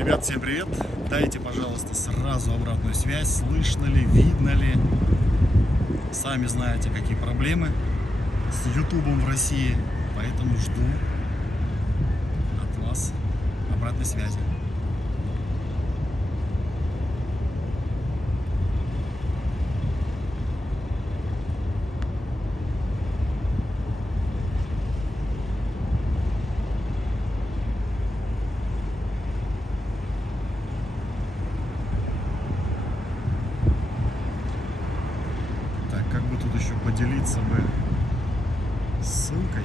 Ребят, всем привет! Дайте, пожалуйста, сразу обратную связь. Слышно ли, видно ли? Сами знаете, какие проблемы с Ютубом в России. Поэтому жду от вас обратной связи. Как бы тут еще поделиться бы ссылкой.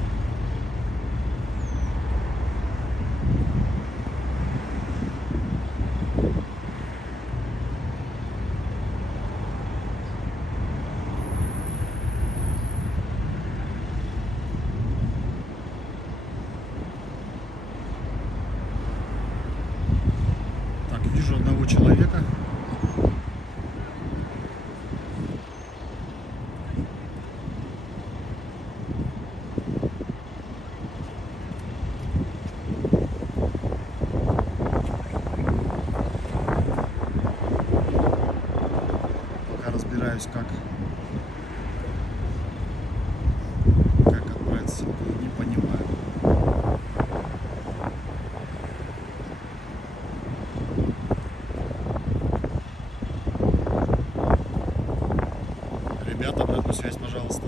Так, вижу одного человека. Разбираюсь, как отправиться, не понимаю. Ребята, обратную связь, пожалуйста.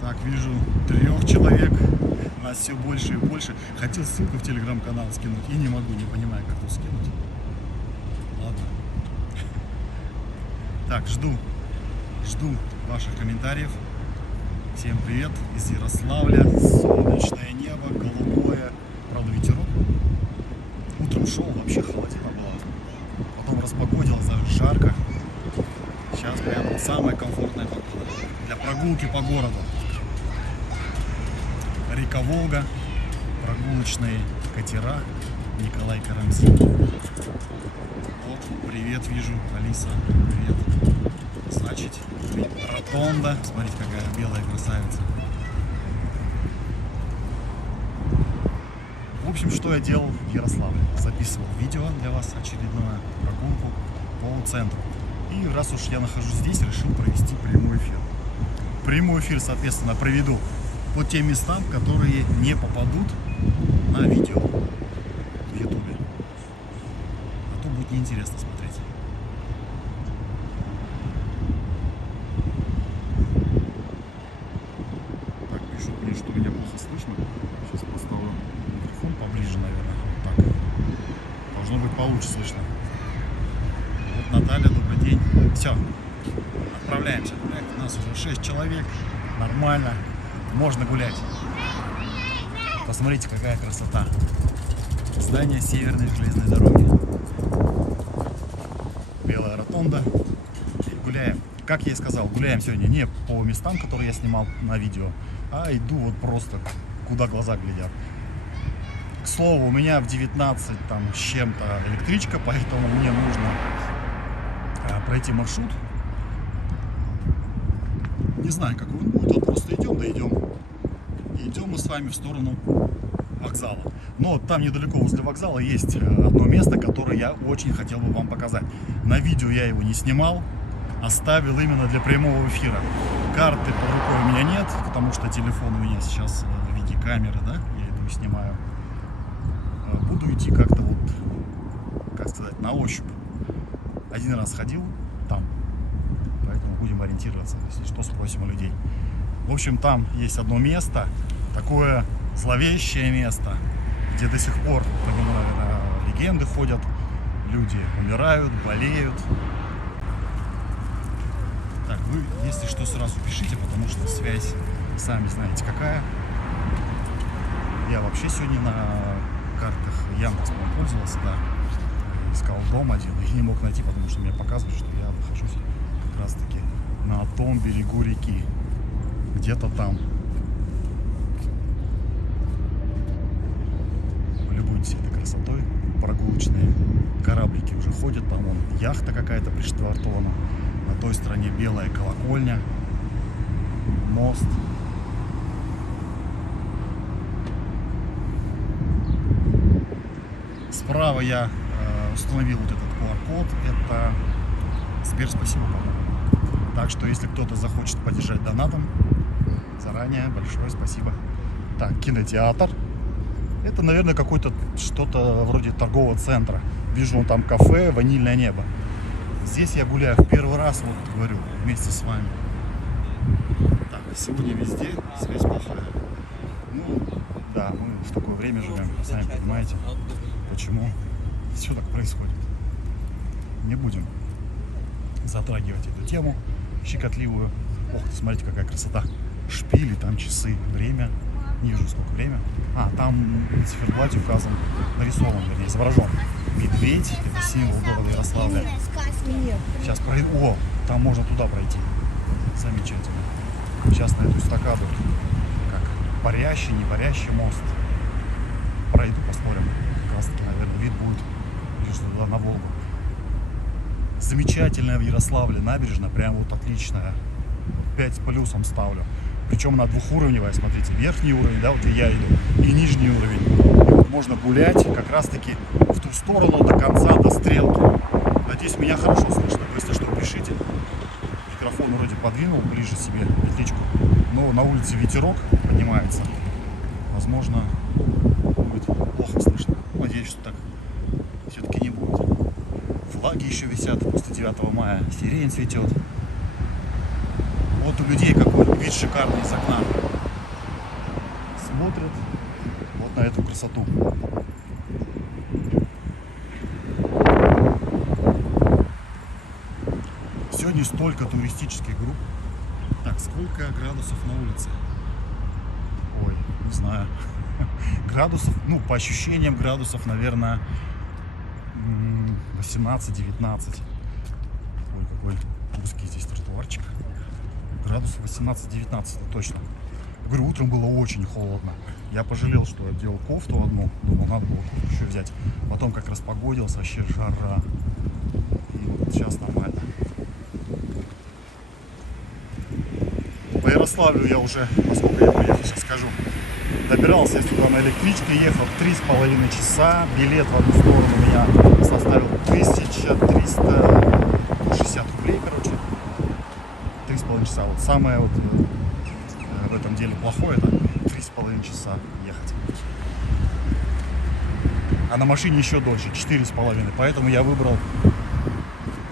Так, вижу 3 человек. Нас все больше и больше. Хотел ссылку в телеграм-канал скинуть и не могу, не понимаю, как тут скинуть. Ладно. Так, жду ваших комментариев. Всем привет из Ярославля. Солнечное небо, голубое. Правда, ветерок. Утром шел, вообще холодина была. Потом распогодилось, даже жарко. Сейчас прям самая комфортная погода для прогулки по городу. Река Волга, прогулочные катера, Николай Карамзин. Вот, привет, вижу, Алиса, привет. Значит, ротонда, смотрите, какая белая красавица. В общем, что я делал в Ярославле? Записывал видео для вас, очередную прогулку по центру. И раз уж я нахожусь здесь, решил провести прямой эфир. Прямой эфир, соответственно, проведу по тем местам, которые не попадут на видео в Ютубе. А то будет неинтересно смотреть. Так, пишут мне, что меня плохо слышно. Сейчас поставлю микрофон поближе, наверное. Так. Должно быть получше слышно. Вот Наталья, добрый день. Все, отправляемся. Так, у нас уже 6 человек. Нормально. Можно гулять. Посмотрите, какая красота. Здание Северной железной дороги. Белая ротонда. И гуляем. Как я и сказал, гуляем сегодня не по местам, которые я снимал на видео, а иду вот просто куда глаза глядят. К слову, у меня в 19 там с чем-то электричка, поэтому мне нужно пройти маршрут. Не знаю, как он будет, вот просто идем, да идем. И идем мы с вами в сторону вокзала. Но там недалеко возле вокзала есть одно место, которое я очень хотел бы вам показать. На видео я его не снимал, оставил именно для прямого эфира. Карты под рукой у меня нет, потому что телефон у меня сейчас в виде камеры, да, я иду и снимаю. Буду идти как-то вот, как сказать, на ощупь. Один раз ходил там. Поэтому будем ориентироваться, если что, спросим у людей. В общем, там есть одно место, такое зловещее место, где до сих пор, наверное, легенды ходят, люди умирают, болеют. Так, вы, если что, сразу пишите, потому что связь, сами знаете, какая. Я вообще сегодня на картах Яндекс, по-моему, пользовался, да. Искал дом один и не мог найти, потому что мне показывают, что я нахожусь как раз таки на том берегу реки, где-то там. Полюбуйтесь этой красотой. Прогулочные кораблики уже ходят, там вон яхта какая-то пришвартована, на той стороне белая колокольня. мост. Справа я установил вот этот QR-код. Это Сбер спасибо, по-моему. Так что, если кто-то захочет поддержать донатом, заранее большое спасибо. Так, кинотеатр. Это, наверное, какой-то что-то вроде торгового центра. Вижу, вон там кафе «Ванильное небо». Здесь я гуляю в первый раз, вот говорю, вместе с вами. Так, сегодня везде связь плохая. Ну, да, мы в такое время живем, сами понимаете, почему все так происходит. Не будем затрагивать эту тему щекотливую. Ох, смотрите, какая красота. Шпили, там часы, время. Не вижу, сколько время. А, там на циферблате указан, нарисован, вернее, изображен медведь. Это символ города Ярославля. Сейчас пройду. О, там можно туда пройти. Замечательно. Сейчас на эту эстакаду, как парящий, не парящий мост. Пройду, посмотрим. Как раз таки, наверное, вид будет. Или что туда на Волгу. Замечательная в Ярославле набережная, прям вот отличная. 5 с плюсом ставлю. Причем она двухуровневая, смотрите, верхний уровень, да, вот где я иду, и нижний уровень. И вот можно гулять как раз таки в ту сторону до конца, до стрелки. Надеюсь, меня хорошо слышно. Если что, пишите. Микрофон вроде подвинул ближе себе, петличку. Но на улице ветерок поднимается. Возможно, будет плохо слышно. Надеюсь, что так все-таки не будет. Флаги еще висят после 9 мая. Сирень цветет. Вот у людей какой вид шикарный из окна. Смотрят вот на эту красоту. Сегодня столько туристических групп. Так, сколько градусов на улице? Ой, не знаю. Градусов, ну, по ощущениям градусов, наверное, 18-19. Ой, какой узкий здесь тротуарчик. Градусов 18-19, это точно. Говорю, утром было очень холодно. Я пожалел, что я делал кофту одну. Думал, надо было кофту еще взять. Потом как раз погодился, вообще жара. И вот сейчас нормально. По Ярославлю я уже, насколько я поехал, сейчас скажу. Добирался я сюда на электричке, ехал 3,5 часа. Билет в одну сторону у меня составил 1360 рублей, короче. 3,5 часа. Вот самое вот в этом деле плохое, это 3,5 часа ехать. А на машине еще дольше, 4,5. Поэтому я выбрал.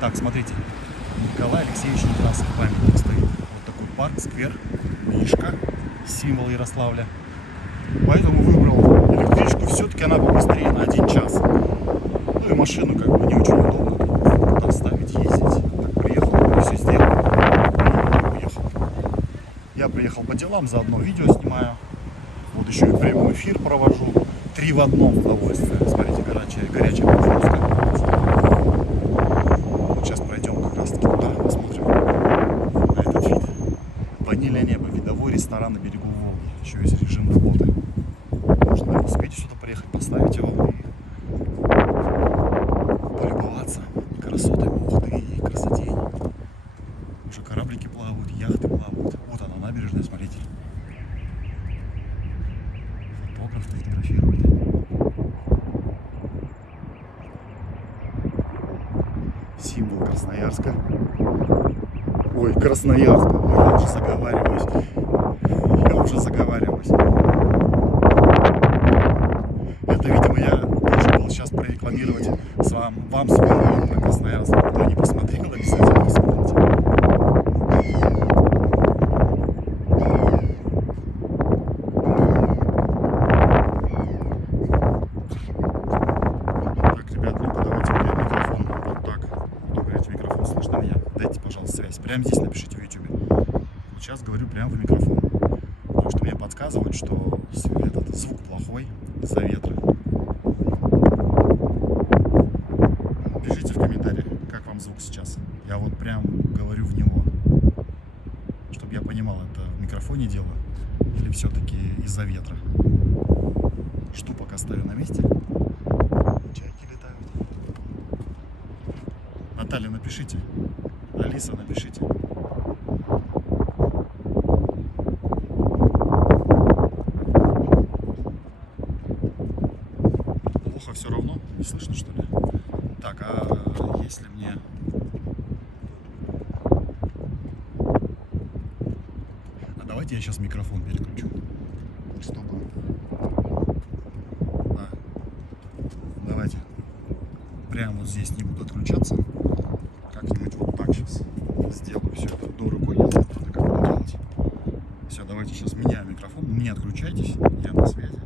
Так, смотрите, Николай Алексеевич Некрасов, памятник стоит. Вот такой парк, сквер, Мишка, символ Ярославля. Поэтому выбрал электричку. Все-таки она побыстрее на 1 час. Ну и машину как бы не очень удобно куда ставить, ездить. Так, приехал, все сделал. Я приехал по делам, заодно видео снимаю. Вот еще и прямой эфир провожу. 3 в одном удовольствие. Смотрите, горячая погрузка. Вот сейчас пройдем как раз таки туда, посмотрим на этот вид. «Ванильное небо», видовой ресторан на берегу Волги. Еще есть режим работы. Можно на велосипеде сюда приехать, поставить его и полюбоваться красотами Ухты и красотень. Уже кораблики плавают, яхты плавают. Вот она, набережная, смотрите. Фотограф фотографирует. Символ Красноярска. Ой, Красноярска. Ой, я уже заговариваюсь. Это, видимо, я должен был сейчас прорекламировать вам свой на Красноярск. Кто не посмотрел, обязательно посмотрите. Так, ребят, ну-ка давайте мне микрофон. Вот так. Кто говорит в микрофон, слышно меня? Дайте, пожалуйста, связь. Прямо здесь напишите в YouTube. Вот сейчас говорю прямо в микрофон. Потому что мне подсказывают, что этот звук плохой из-за ветра. Пишите в комментариях, как вам звук сейчас. Я вот прям говорю в него, чтобы я понимал, это в микрофоне дело или все-таки из-за ветра. Жду, пока стою на месте. Чайки летают. Наталья, напишите. Алиса, напишите. плохо все равно? Не слышно, что ли? Так, а если мне... А давайте я сейчас микрофон переключу. Чтобы... Да. Давайте. Прямо вот здесь не буду отключаться. Как-нибудь вот так сейчас сделаю все это. Одной рукой я знаю, как это делать. Все, давайте сейчас меняю микрофон. Не отключайтесь, я на связи.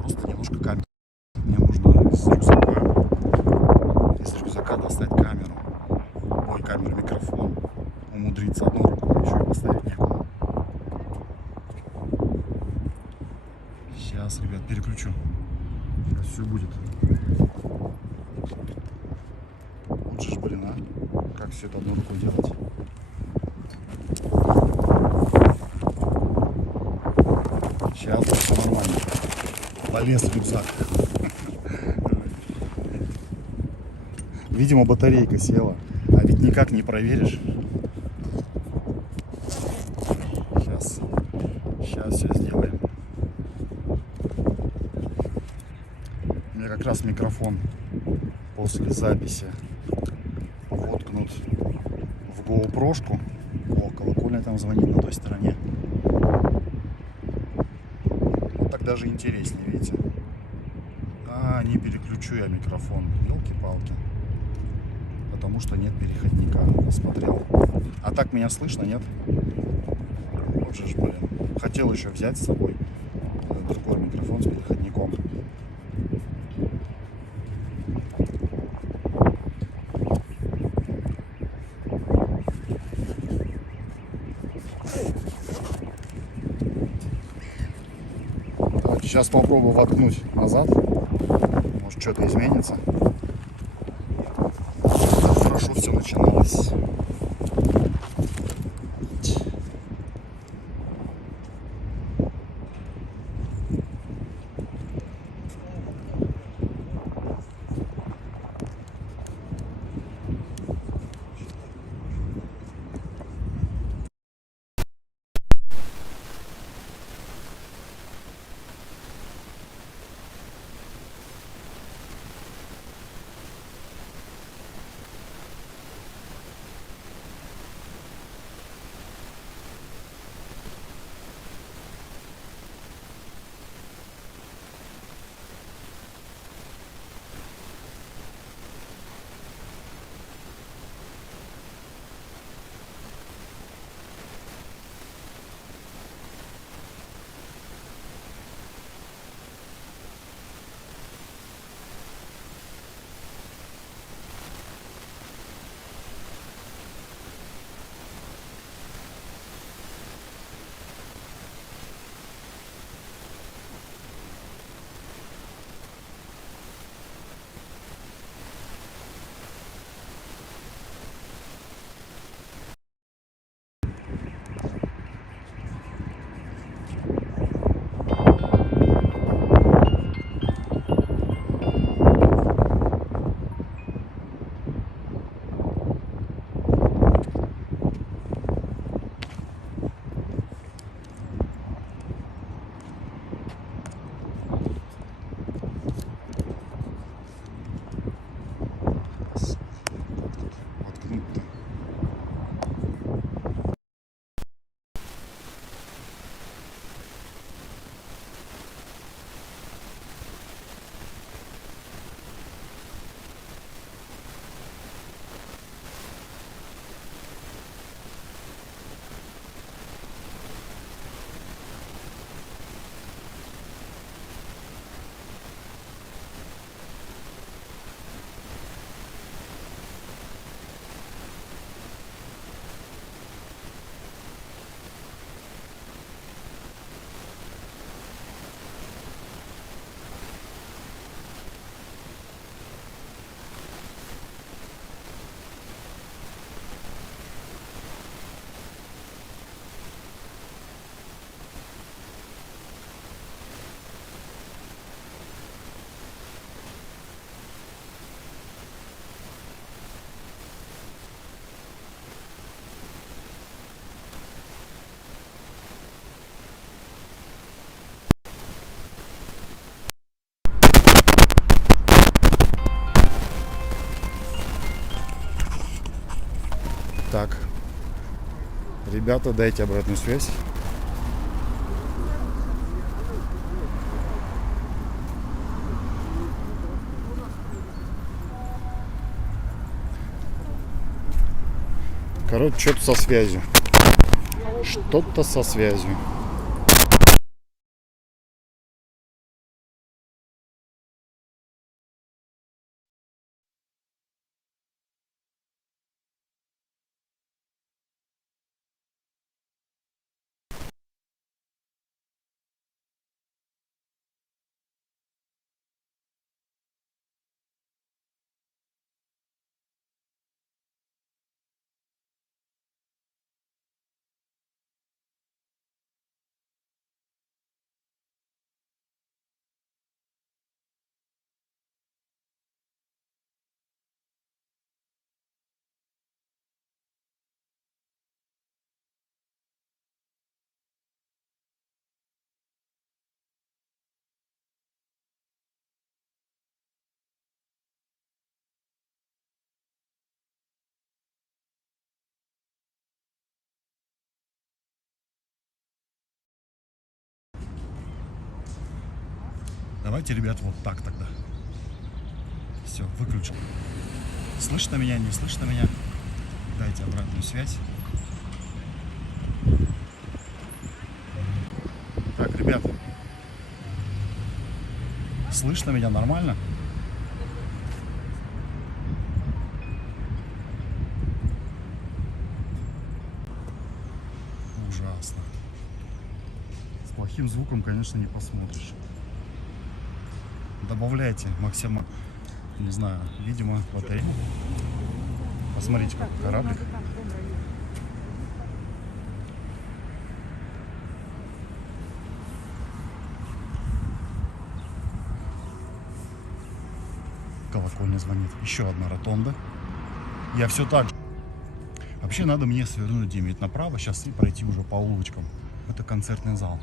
Просто немножко камеру. Мне нужно из рюкзака достать камеру. Ой, камеру, микрофон. Умудриться одной рукой еще и поставить некуда. Сейчас, ребят, переключу. Сейчас все будет. Вот же, блин, а. Как все это одной рукой делать? Сейчас все нормально. Полез в рюкзак. Видимо, батарейка села. А ведь никак не проверишь. Сейчас все сделаем. У меня как раз микрофон после записи воткнут в GoPro-шку. О, колокольня там звонит на той стороне. Вот так даже интереснее, видите. А, не переключу я микрофон. Ёлки-палки. Потому что нет переходника. Посмотрел. А так меня слышно, нет? Вот же ж, блин. Хотел еще взять с собой другой микрофон с переходником. Давайте сейчас попробую воткнуть назад. Может, что-то изменится. Хорошо все начиналось. Ребята, дайте обратную связь. Короче, что-то со связью. Что-то со связью. Давайте, ребят, вот так тогда. Все, выключил. Слышно меня, не слышно меня? Дайте обратную связь. Так, ребят. Слышно меня нормально? Ужасно. С плохим звуком, конечно, не посмотришь. Добавляйте максимум, не знаю, видимо, батарею. Посмотрите, как кораблик. Колокольня звонит. Еще одна ротонда. Я все так же. Вообще надо мне свернуть 9 направо сейчас и пройти уже по улочкам. Это концертный зал.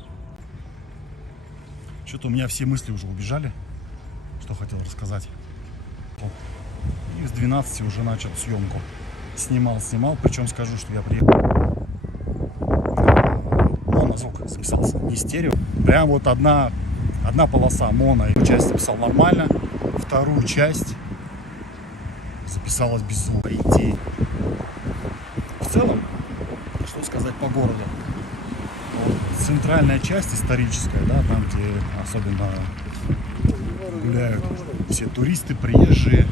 Что-то у меня все мысли уже убежали, что хотел рассказать. И с 12 уже начал съемку. Снимал, причем скажу, что я приехал. Монозвук записался, не стерео. Прям вот одна полоса моно. Эту часть записал нормально, вторую часть записалась без звука. Идти. В целом, что сказать по городу. Вот, центральная часть историческая, да, там где особенно гуляют все туристы, приезжие,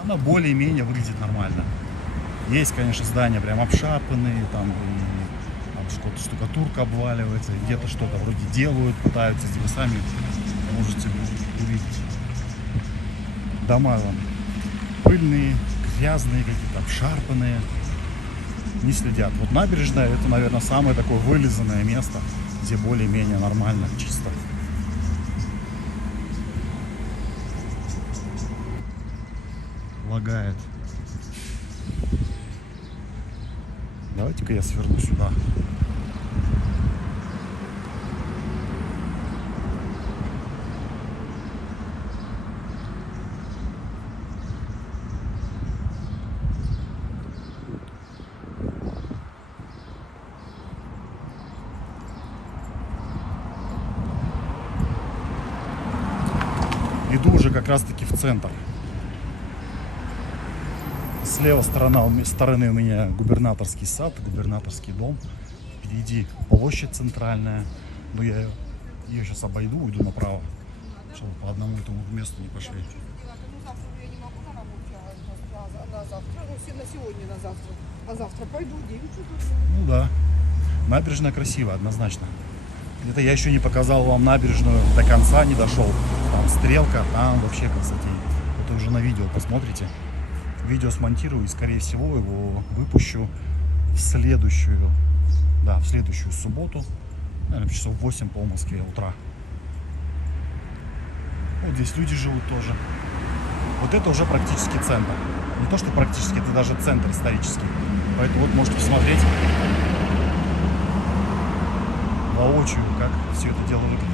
она более-менее выглядит нормально. Есть, конечно, здания прям обшарпанные, там что-то штукатурка обваливается, где-то что-то вроде делают, пытаются, вы сами можете увидеть. Дома там пыльные, грязные, какие-то обшарпанные, не следят. Вот набережная — это, наверное, самое такое вылизанное место, где более-менее нормально, чисто. Лагает. Давайте-ка я сверну сюда. Иду уже как раз таки в центр. Слева стороны у меня губернаторский сад, губернаторский дом. Впереди площадь центральная. Но я ее сейчас обойду, уйду направо, чтобы по одному этому месту не пошли. На сегодня, на завтра. А завтра пойду, 9 часов. Ну да. Набережная красивая, однозначно. Где-то я еще не показал вам набережную до конца, не дошел. Там стрелка, там вообще красотень. Это уже на видео посмотрите. Видео смонтирую и, скорее всего, его выпущу в следующую субботу, наверное, часов 8 по Москве утра. Вот здесь люди живут тоже. Вот это уже практически центр. Не то, что практически, это даже центр исторический. Поэтому вот можете посмотреть воочию, как все это дело выглядит.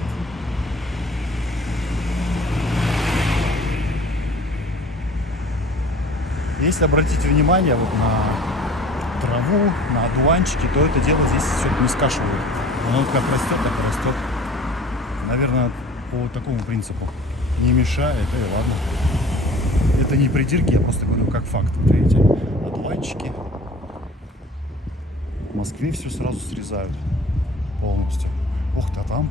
Если обратите внимание вот на траву, на одуванчики, то это дело здесь все не скашивают. Оно как растет, так и растет. Наверное, по вот такому принципу. Не мешает, и ладно. Это не придирки, я просто говорю как факт. Вот видите, одуванчики. В Москве все сразу срезают полностью. Ох ты, а там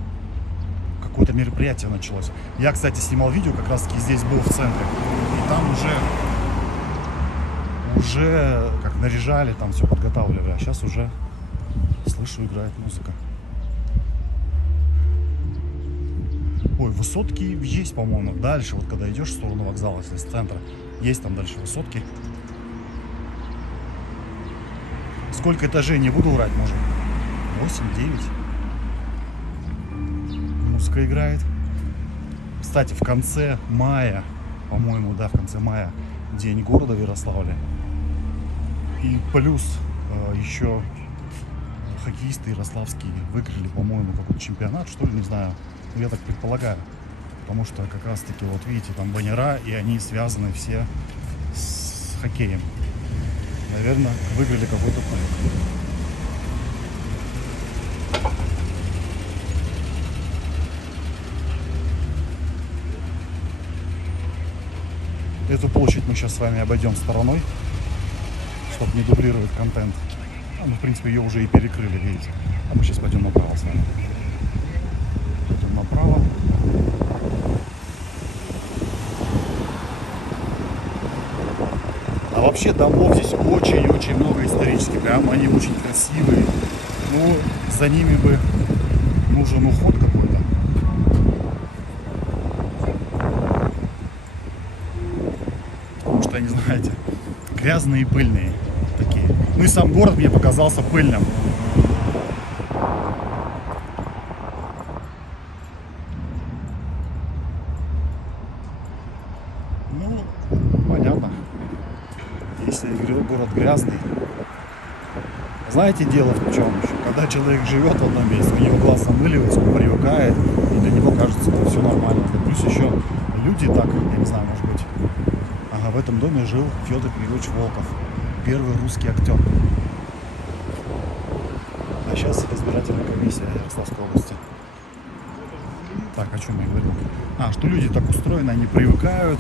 какое-то мероприятие началось. Я, кстати, снимал видео, как раз таки здесь был в центре. И там уже как наряжали, там все подготавливали. А сейчас уже слышу, играет музыка. Ой, высотки есть, по-моему. Дальше, вот когда идешь в сторону вокзала, из центра, есть там дальше высотки. Сколько этажей, не буду врать, может. 8-9. Музыка играет. Кстати, в конце мая, по-моему, да, в конце мая, день города в Ярославле. И плюс еще хоккеисты ярославские выиграли, по-моему, какой-то чемпионат, что ли, не знаю. Я так предполагаю. Потому что как раз таки, вот видите, там баннера, и они связаны все с хоккеем. Наверное, выиграли какой-то кубок. Эту площадь мы сейчас с вами обойдем стороной, чтобы не дублировать контент. А мы, в принципе, ее уже и перекрыли, видите. А мы сейчас пойдем направо с вами. Пойдем направо. А вообще домов здесь очень-очень много исторических. Прям они очень красивые. Ну, за ними бы нужен уход какой-то. Потому что они, знаете, грязные и пыльные такие. Ну и сам город мне показался пыльным. Ну, понятно. Если город грязный. Знаете, дело в чем еще? Когда человек живет в одном месте, у него глаз замыливается, он привыкает, и для него кажется, что все нормально. Плюс еще люди так, я не знаю, может быть. Ага, в этом доме жил Федор Григорьевич Волков, первый русский актер. А сейчас избирательная комиссия Ярославской области. Так, о чем я говорил? Что люди так устроены, они привыкают.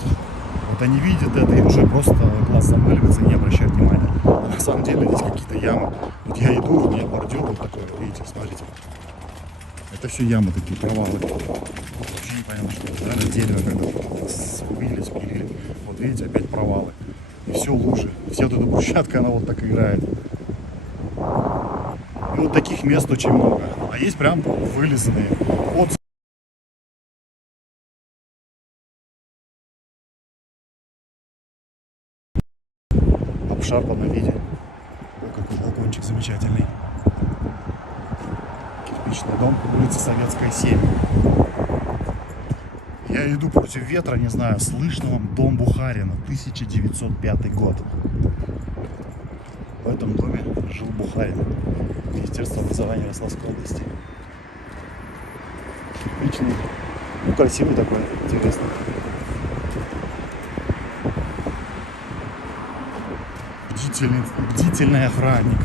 Вот они видят это и уже просто глаз замыливается и не обращают внимания. А на самом деле здесь какие-то ямы. Вот я иду, у меня бордюр вот такой, видите, смотрите. Это все ямы такие, провалы. Вообще непонятно, что это, да, дерево когда-то спилили. Вот видите, опять провалы. И все лужи. Вся вот эта брусчатка, она вот так играет. И вот таких мест очень много. А есть прям вылизанные. Вот в шарпанном виде. Ой, какой балкончик замечательный. Кирпичный дом, улица Советская, 7. Я иду против ветра, не знаю, слышно вам дом Бухарина, 1905 год. В этом доме жил Бухарин. Министерство образования Ярославской области. Кирпичный. Ну, красивый такой, интересный. Бдительный охранник.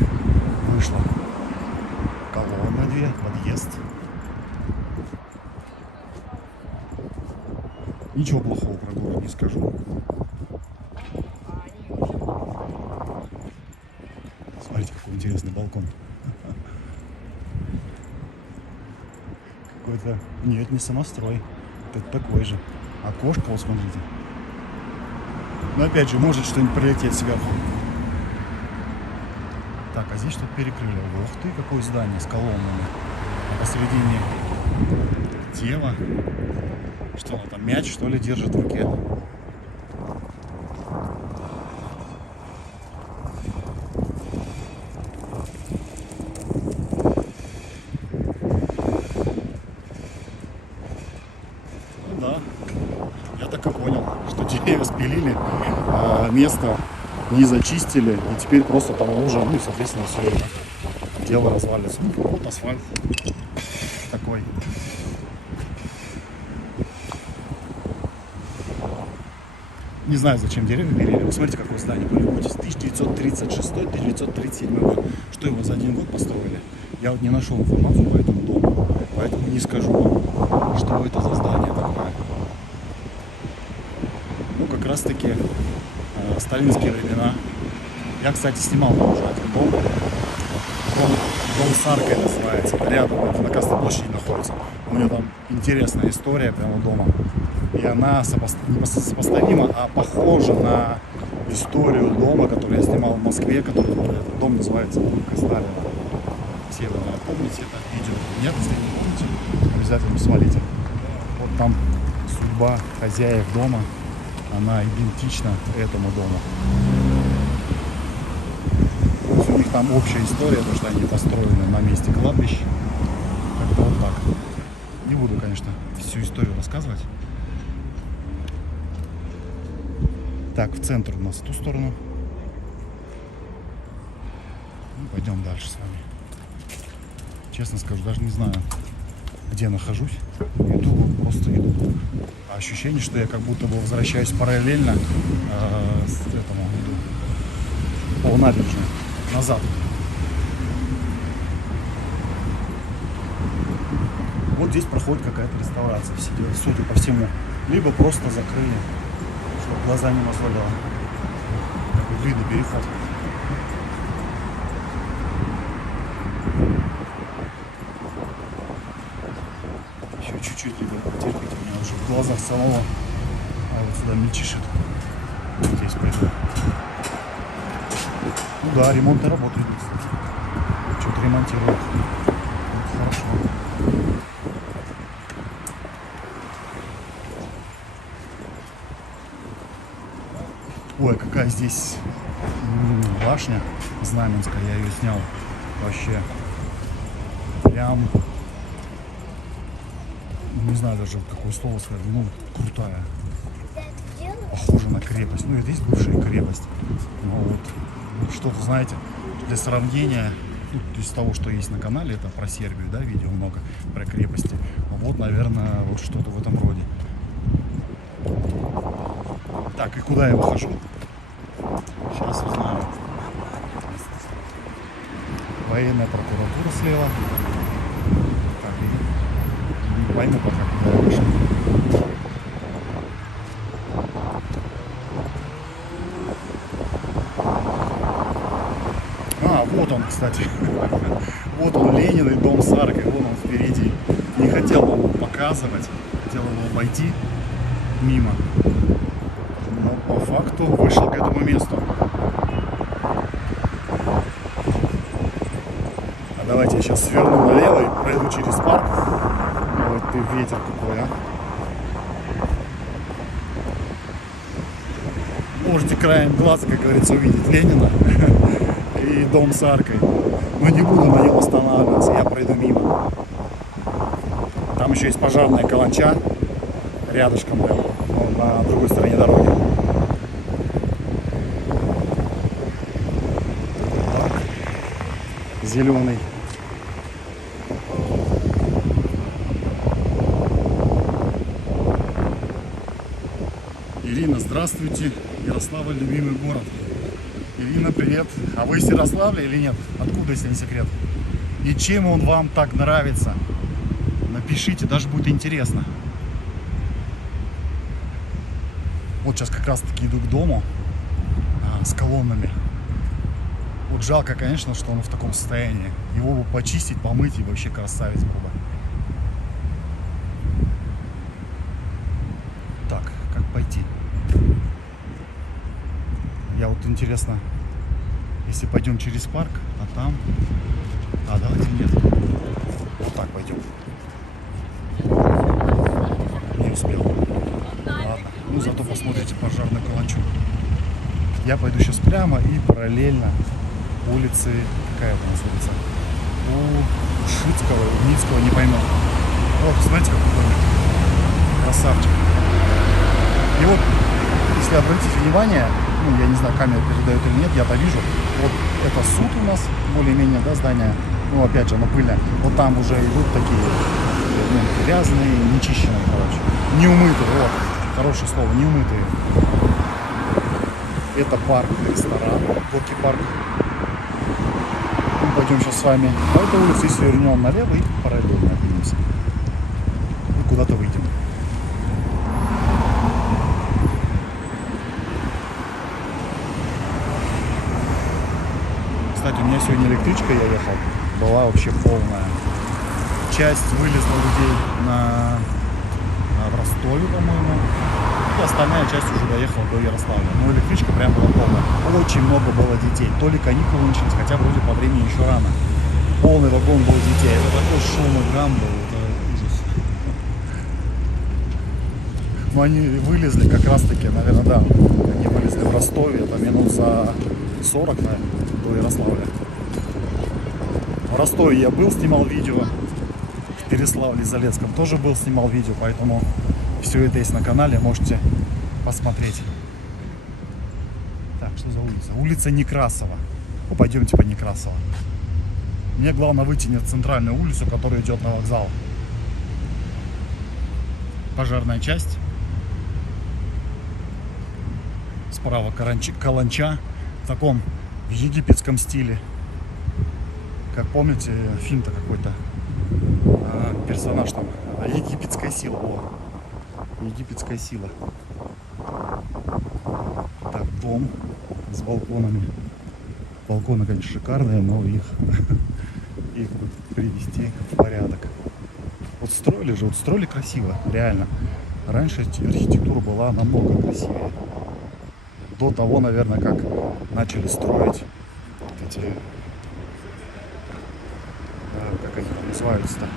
Вышла. Колонна 2, подъезд. Ничего плохого про город не скажу. Смотрите, какой интересный балкон. Какой-то... Нет, не самострой. Это такой же. Окошко, вот смотрите. Но опять же, может что-нибудь прилететь сверху. Так, а здесь что-то перекрыли. Ух ты, какое здание с колоннами. А посередине дева. Что она там, мяч, что ли, держит в руке? Ну да, я так и понял, что деревья спилили, а место не зачистили, и теперь просто там лужа, ну и, соответственно, все это дело развалится. Ну, вот асфальт такой. Не знаю, зачем деревья берили. Вы смотрите, какое здание, полюбуйтесь. 1936-1937 год. Что его за один год построили? Я вот не нашел информацию по этому дому, поэтому не скажу вам, что это за здание такое. Ну, как раз таки сталинские времена. Я, кстати, снимал там уже один дом. Дом с аркой называется. Это рядом, это на Красной площади находится. У него там интересная история прямо дома. И она не сопоставима, а похожа на историю дома, который я снимал в Москве, который этот дом называется «Улыбка Сталина». Все вы, наверное, помните это видео. Нет, если не помните, обязательно посмотрите. Вот там судьба хозяев дома, она идентична этому дому. То есть у них там общая история, то что они построены на месте кладбищ. Как-то вот так. Не буду, конечно, всю историю рассказывать. Так, в центр у нас в ту сторону. Ну, пойдем дальше с вами. Честно скажу, даже не знаю, где нахожусь. Иду, вот просто иду. А ощущение, что я как будто бы возвращаюсь параллельно с этому иду. По набережной. Назад. Вот здесь проходит какая-то реставрация, судя по всему. Либо просто закрыли, чтобы глаза не мозолило. Такой длинный переход. Еще чуть-чуть, ребята, потерпите. У меня уже в глазах самого. А вот сюда мельчишит. Вот здесь пойду. Ну да, ремонтные работы идут, кстати. Что-то ремонтируют. Это хорошо. Ой, какая здесь башня знаменская, я ее снял. Вообще прям, не знаю даже какое слово сказать, ну крутая. Похоже на крепость. Ну это есть бывшая крепость. Но вот что-то, знаете, для сравнения, ну, из того, что есть на канале, это про Сербию, да, видео много про крепости. Вот, наверное, вот что-то в этом роде. Так, и куда я выхожу? Сейчас узнаю. Военная прокуратура слева. Так, не пойму пока, куда я вышел. А, вот он, кстати. Вот он, Ленин и дом с аркой. Вон он впереди. Не хотел вам показывать. Хотел его обойти мимо. Но по факту вышел к этому месту. А давайте я сейчас сверну налево и пройду через парк. Ой, ты ветер какой, а. Можете краем глаза, как говорится, увидеть Ленина и дом с аркой. Но не буду на нем останавливаться, я пройду мимо. Там еще есть пожарная каланча рядышком, прям, на другой стороне дороги. Так. Зеленый. Ирина, здравствуйте. Ярославль, любимый город. Ирина, привет. А вы из Ярославля или нет? Откуда, если не секрет? И чем он вам так нравится? Напишите, даже будет интересно. Вот сейчас как раз таки иду к дому с колоннами. Вот жалко, конечно, что он в таком состоянии. Его бы почистить, помыть, и вообще красавец был бы. Так, как пойти? Я вот интересно, если пойдем через парк, а там... А, давайте нет. Вот так пойдем. Не успел. Ладно. Ну, зато посмотрите пожарную каланчу. Я пойду сейчас прямо и параллельно улицы... Какая это у нас улица? У Шицкого, Ницкого, не пойму. Вот, смотрите, какой домик. Красавчик. И вот, если обратите внимание, ну, я не знаю, камера передает или нет, я-то вижу. Вот это суд у нас, более-менее, да, здание. Ну, опять же, оно пыльное. Вот там уже идут такие, ну, грязные, нечищенные, короче. Неумытые, вот. Хорошее слово, неумытые. Это парк, ресторан, Горький парк. Мы пойдем сейчас с вами по этой улице и свернем налево и параллельно двинемся. И куда-то выйдем. Кстати, у меня сегодня электричка, я ехал, была вообще полная. Часть вылезла людей в Ростове, по-моему. И остальная часть уже доехала до Ярославля. Но электричка прям была полная. Очень много было детей. То ли каникулы начались, хотя вроде по времени еще рано. Полный вагон был детей. Это такой шум и гам был. Это ужас. Но они вылезли как раз таки, наверное, да. Они вылезли в Ростове, это минут за 40, наверное, до Ярославля. В Ростове я был, снимал видео. В Переславле-Залесском тоже был, снимал видео, поэтому все это есть на канале, можете посмотреть. Так, что за улица? Улица Некрасова. Ну, пойдемте по Некрасова. Мне главное выйти на центральную улицу, которая идет на вокзал. Пожарная часть. Справа каланча в таком египетском стиле. Как помните, фильм-то какой-то. Персонаж там. Египетская сила. О. Египетская сила. Так, дом с балконами. Балконы, конечно, шикарные, но их бы привести в порядок. Вот строили красиво, реально. Раньше архитектура была намного красивее. До того, наверное, как начали строить эти, как они называются-то.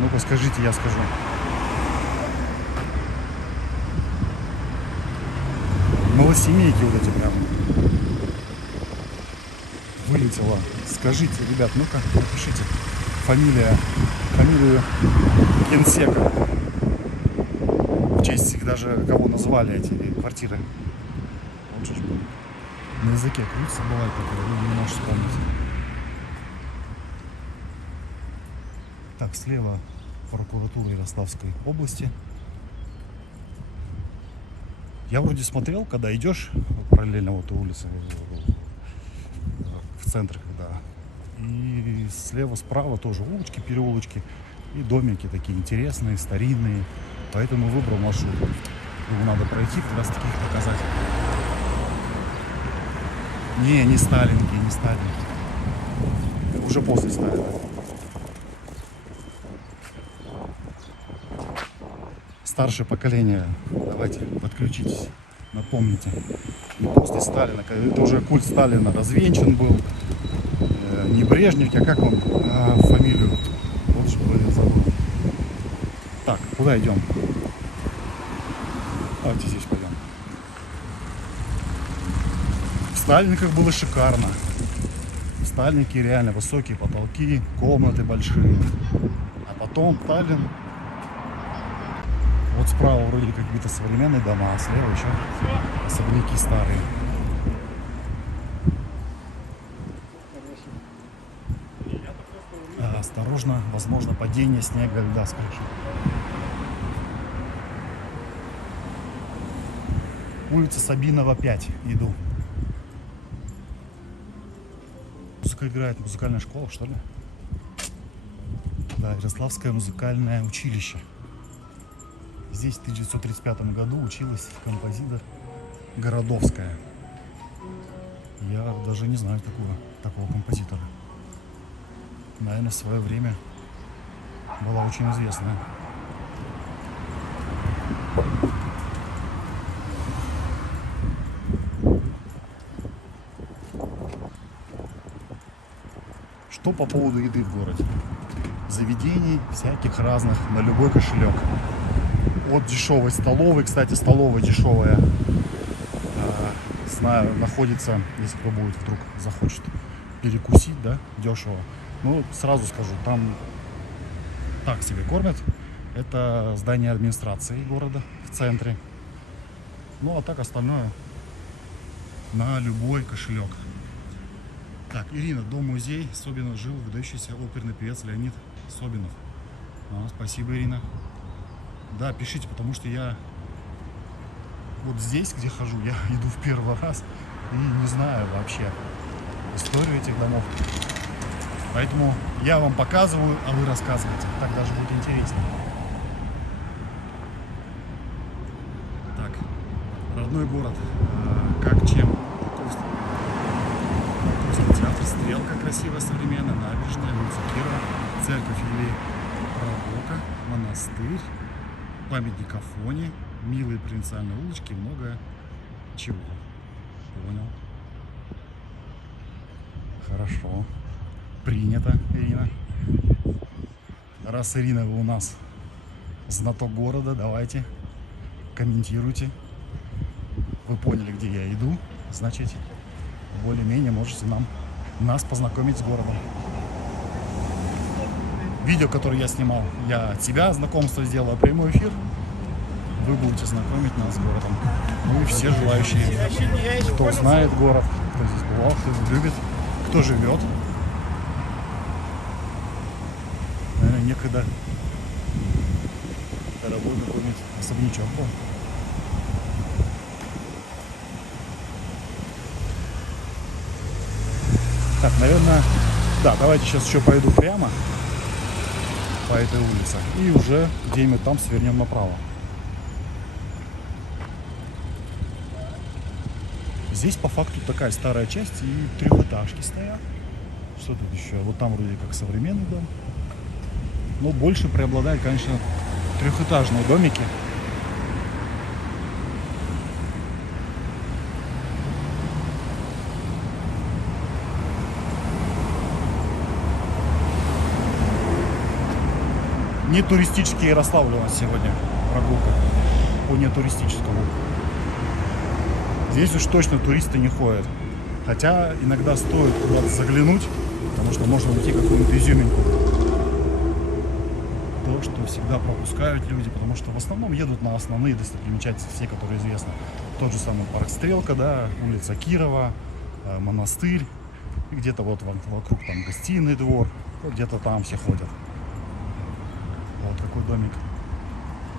Ну-ка скажите, я скажу. Малосемейки вот эти прям. Вылетело. Скажите, ребят, ну-ка, напишите фамилию генсека. В честь их даже кого назвали эти квартиры. Вот что ж было. На языке крутится, бывает такое, люди не можешь вспомнить. Так, слева прокуратура Ярославской области. Я вроде смотрел, когда идешь параллельно вот этой улице, в центре, когда. И слева, справа тоже улочки, переулочки и домики такие интересные, старинные. Поэтому выбрал маршрут. Его надо пройти, как раз таких показать. Не Сталинки, не Сталинки. Уже после Сталина. Старшее поколение, давайте подключитесь, напомните. Не после Сталина, это уже культ Сталина развенчан был. Не Брежнев, а как он фамилию? Вот что я забыл. Так, куда идем? Давайте здесь пойдем. В Сталинках было шикарно. В Сталинке реально высокие потолки, комнаты большие. А потом Сталин. Вот справа вроде какие-то современные дома, а слева еще особняки старые. Осторожно, возможно падение снега, льда с крыши. Улица Сабинова 5 иду. Музыка играет, музыкальная школа, что ли? Да, Ярославское музыкальное училище. Здесь в 1935 году училась композитор Городовская. Я даже не знаю такого композитора. Наверное, в свое время была очень известная. Что по поводу еды в городе? Заведений всяких разных на любой кошелек. От дешевой столовой, кстати, столовая дешевая, знаю, находится, если кто будет вдруг захочет перекусить, да, дешево. Ну, сразу скажу, там так себе кормят. Это здание администрации города в центре. Ну, а так остальное на любой кошелек. Так, Ирина, дом-музей Собинов жил выдающийся оперный певец Леонид Собинов. Спасибо, Ирина. Да, пишите, потому что я вот здесь, где хожу, я иду в первый раз и не знаю вообще историю этих домов. Поэтому я вам показываю, а вы рассказываете. Так даже будет интереснее. Так, родной город. Как чем? Покровский театр, Стрелка красивая, современная, набережная, улица Кирова, церковь или Пророка, монастырь, памятник Афоне, милые провинциальные улочки и многое чего. Понял. Хорошо. Принято, Ирина. Раз, Ирина, вы у нас знаток города, давайте, комментируйте. Вы поняли, где я иду, значит, более-менее можете нас познакомить с городом. Видео, которое я снимал, я от себя знакомство сделал, прямой эфир. Вы будете знакомить нас с городом. Ну и все желающие, кто знает город, кто здесь бывал, кто его любит, кто живет. Наверное, некогда работал какой-нибудь особнячок был. Так, наверное, да, давайте сейчас еще пойду прямо по этой улице и уже где-нибудь там свернем направо. Здесь по факту такая старая часть и трехэтажки стоят. Что тут еще? Вот там вроде как современный дом. Но больше преобладают, конечно, трехэтажные домики. Не туристический Ярославль у нас сегодня прогулка по нетуристическому. Здесь уж точно туристы не ходят. Хотя иногда стоит куда-то заглянуть, потому что можно найти какую-нибудь изюминку. То, что всегда пропускают люди, потому что в основном едут на основные достопримечательности, все, которые известны. Тот же самый парк Стрелка, да, улица Кирова, монастырь, и где-то вот вокруг там гостиный двор, где-то там все ходят. Вот какой домик.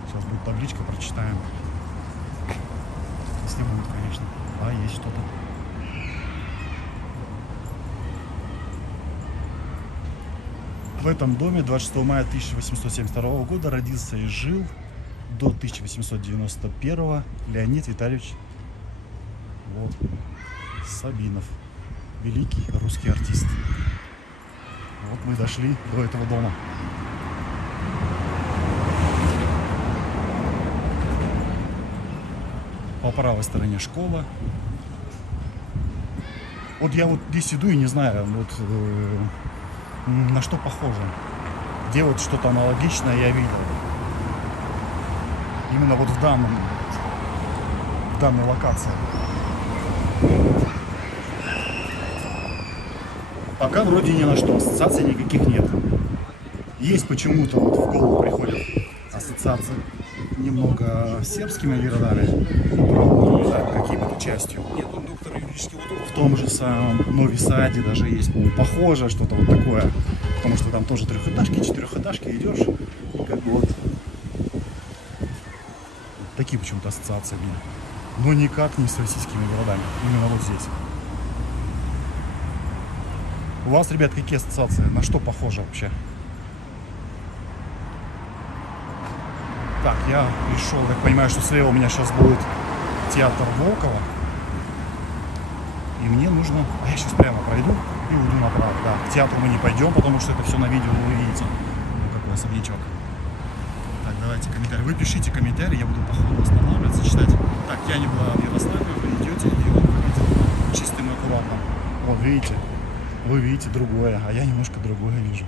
Сейчас будет табличка, прочитаем. Если будет, конечно. А, есть что-то. В этом доме 26 мая 1872 года родился и жил до 1891 Леонид Витальевич Сабинов. Великий русский артист. Вот мы дошли до этого дома. По правой стороне школа. Вот я вот здесь иду и не знаю, вот на что похоже. Где вот что-то аналогичное я видел. Именно вот в данной локации. Пока вроде ни на что, ассоциаций никаких нет. Есть почему-то вот в голову приходят ассоциации немного с сербскими городами, какими-то частью. Нет, он доктор юридических наук. В том же самом Нови Саде даже есть похоже что-то вот такое, потому что там тоже трехэтажки, четырехэтажки идешь, и как бы вот такие почему-то ассоциации были. Но никак не с российскими городами, именно вот здесь. У вас, ребят, какие ассоциации? На что похоже вообще? Так, я пришел, так понимаю, что слева у меня сейчас будет театр Волкова. И мне нужно... А я сейчас прямо пройду и уйду направо. Да, к театру мы не пойдем, потому что это все на видео вы увидите. Ну, какой особнячок. Так, давайте комментарий. Вы пишите комментарий, я буду по ходу останавливаться, читать. Так, я не была в Ярославле, вы идете, и он выглядит чистым и аккуратным. Вот, видите? Вы видите другое, а я немножко другое вижу.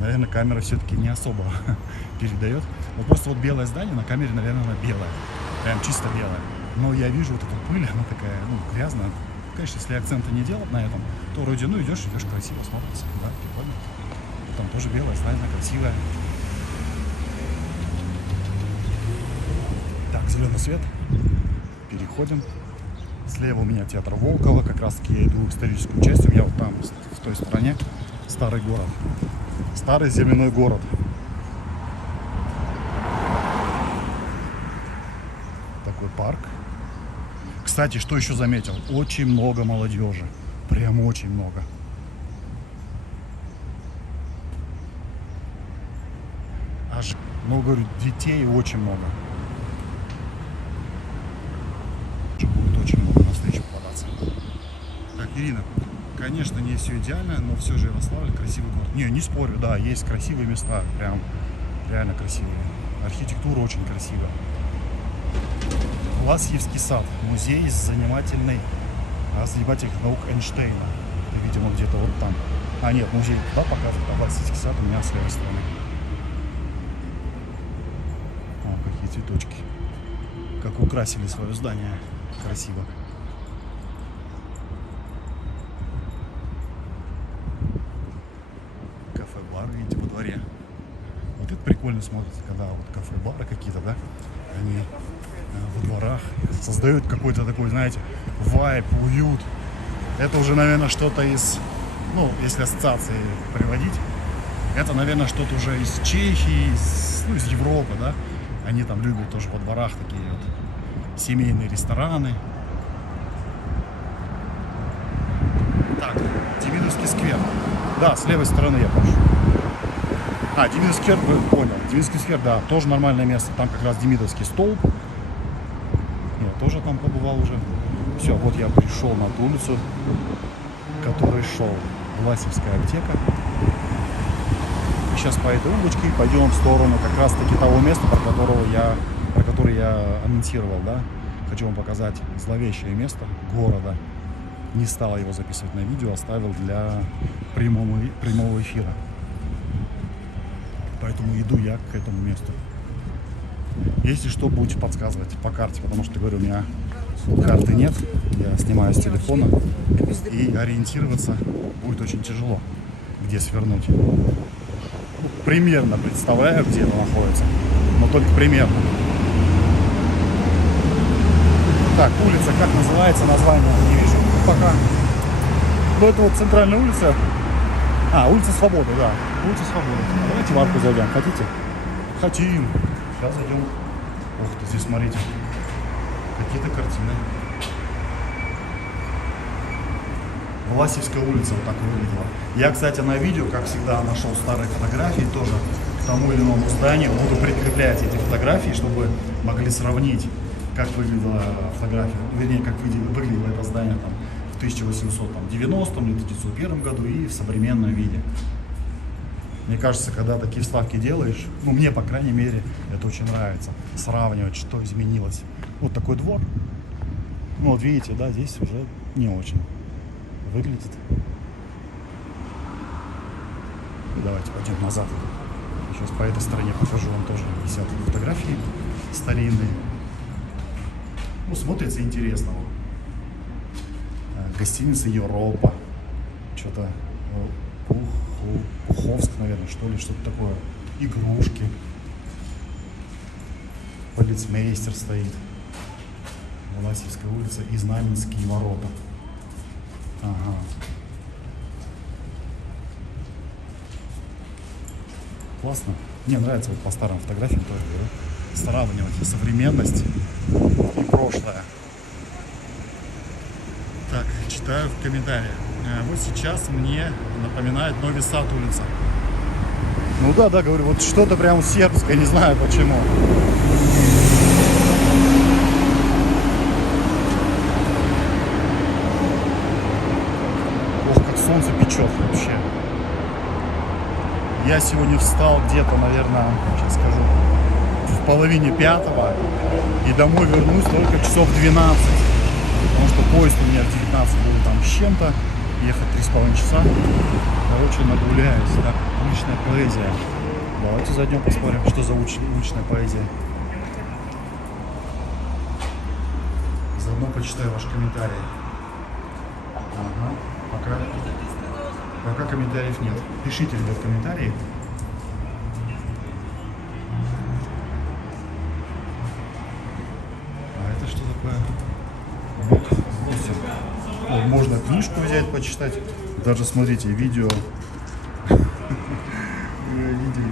Наверное, камера все-таки не особо передает. Вот просто вот белое здание на камере, наверное, она белая. Прям чисто белая. Но я вижу вот эту пыль, она такая, грязная. Конечно, если акцента не делать на этом, то вроде, идешь красиво, смотрится. Да, прикольно. Там тоже белое здание, красивое. Так, зеленый свет. Переходим. Слева у меня театр Волкова. Как раз таки я иду в историческую часть. У меня вот там, в той стороне, старый город. Старый земляной город. парк. Кстати, что еще заметил? Очень много молодежи. Прям очень много. Аж, ну, говорю, детей очень много. Будет очень много на встречу попадаться. Так, Ирина, конечно, не все идеально, но все же Ярославль красивый город. Не спорю, да, есть красивые места, прям реально красивые. Архитектура очень красивая. Власьевский сад, музей занимательных наук Эйнштейна. И, видимо, где-то вот там. А нет, музей туда показывает, а Власьевский сад у меня с левой стороны. О, какие цветочки. Как украсили свое здание. Красиво. Кафе-бар, видите, во дворе. Вот это прикольно смотрится, когда вот кафе-бары какие-то, да, они во дворах создают какой-то такой, знаете, вайб, уют. Это уже, наверное, что-то из, ну, если ассоциации приводить, это, наверное, что-то уже из Чехии, из Европы, да. Они там любят тоже во дворах такие вот семейные рестораны. Так, Демидовский сквер. Да, с левой стороны я прошу. А, Демидовский сквер, понял. Демидовский сквер, да, тоже нормальное место. Там как раз Демидовский столб. Я тоже там побывал уже. Все, вот я пришел на ту улицу, которой шел Власьевская аптека. И сейчас по этой улочке пойдем в сторону как раз таки того места, про которое я анонсировал, да. Хочу вам показать зловещее место города. Не стал его записывать на видео, оставил для прямого эфира. Поэтому иду я к этому месту. Если что, будете подсказывать по карте, потому что, говорю, у меня карты нет. Я снимаю с телефона, и ориентироваться будет очень тяжело, где свернуть. Ну, примерно представляю, где это находится, но только примерно. Так, улица, как называется, название не вижу пока. Ну, это вот центральная улица. А, улица Свободы, да. Улица Свободы. Давайте в арку зайдем. Хотите? Хотим. Сейчас зайдем. Ух ты, здесь смотрите. Какие-то картины. Власьевская улица вот так выглядела. Я, кстати, на видео, как всегда, нашел старые фотографии тоже к тому или иному зданию. Буду прикреплять эти фотографии, чтобы могли сравнить, как выглядела фотография, вернее, как выглядело это здание там в 1890 или 1901 году и в современном виде. Мне кажется, когда такие вставки делаешь, ну, мне, по крайней мере, это очень нравится. Сравнивать, что изменилось. Вот такой двор. Ну, вот видите, да, здесь уже не очень выглядит. Давайте пойдем назад. Сейчас по этой стороне покажу вам тоже. Висят фотографии старинные. Ну, смотрится интересно. Гостиница Европа. Что-то Пуховск, наверное, что ли, что-то такое. Игрушки. Полицмейстер стоит. Власьевская улица и Знаменские ворота. Ага. Классно. Мне нравится вот по старым фотографиям тоже, да? Сравнивать и современность, и прошлое. Так, читаю в комментариях. Вот сейчас мне напоминает Новый Сад улица. Ну да, говорю, вот что-то прям сербское, не знаю почему. Ох, как солнце печет вообще. Я сегодня встал где-то, наверное, сейчас скажу, в половине пятого. И домой вернусь только часов 12. Потому что поезд у меня в 19 был там с чем-то. Ехать 3,5 часа. Короче, нагуляюсь. Так, уличная поэзия. Давайте зайдем посмотрим, что за уличная поэзия. Заодно почитаю ваши комментарии. Ага, пока комментариев нет. Пишите, ребят, комментарии. А это что такое? Вот, можно книжку взять, почитать. Даже, смотрите, видео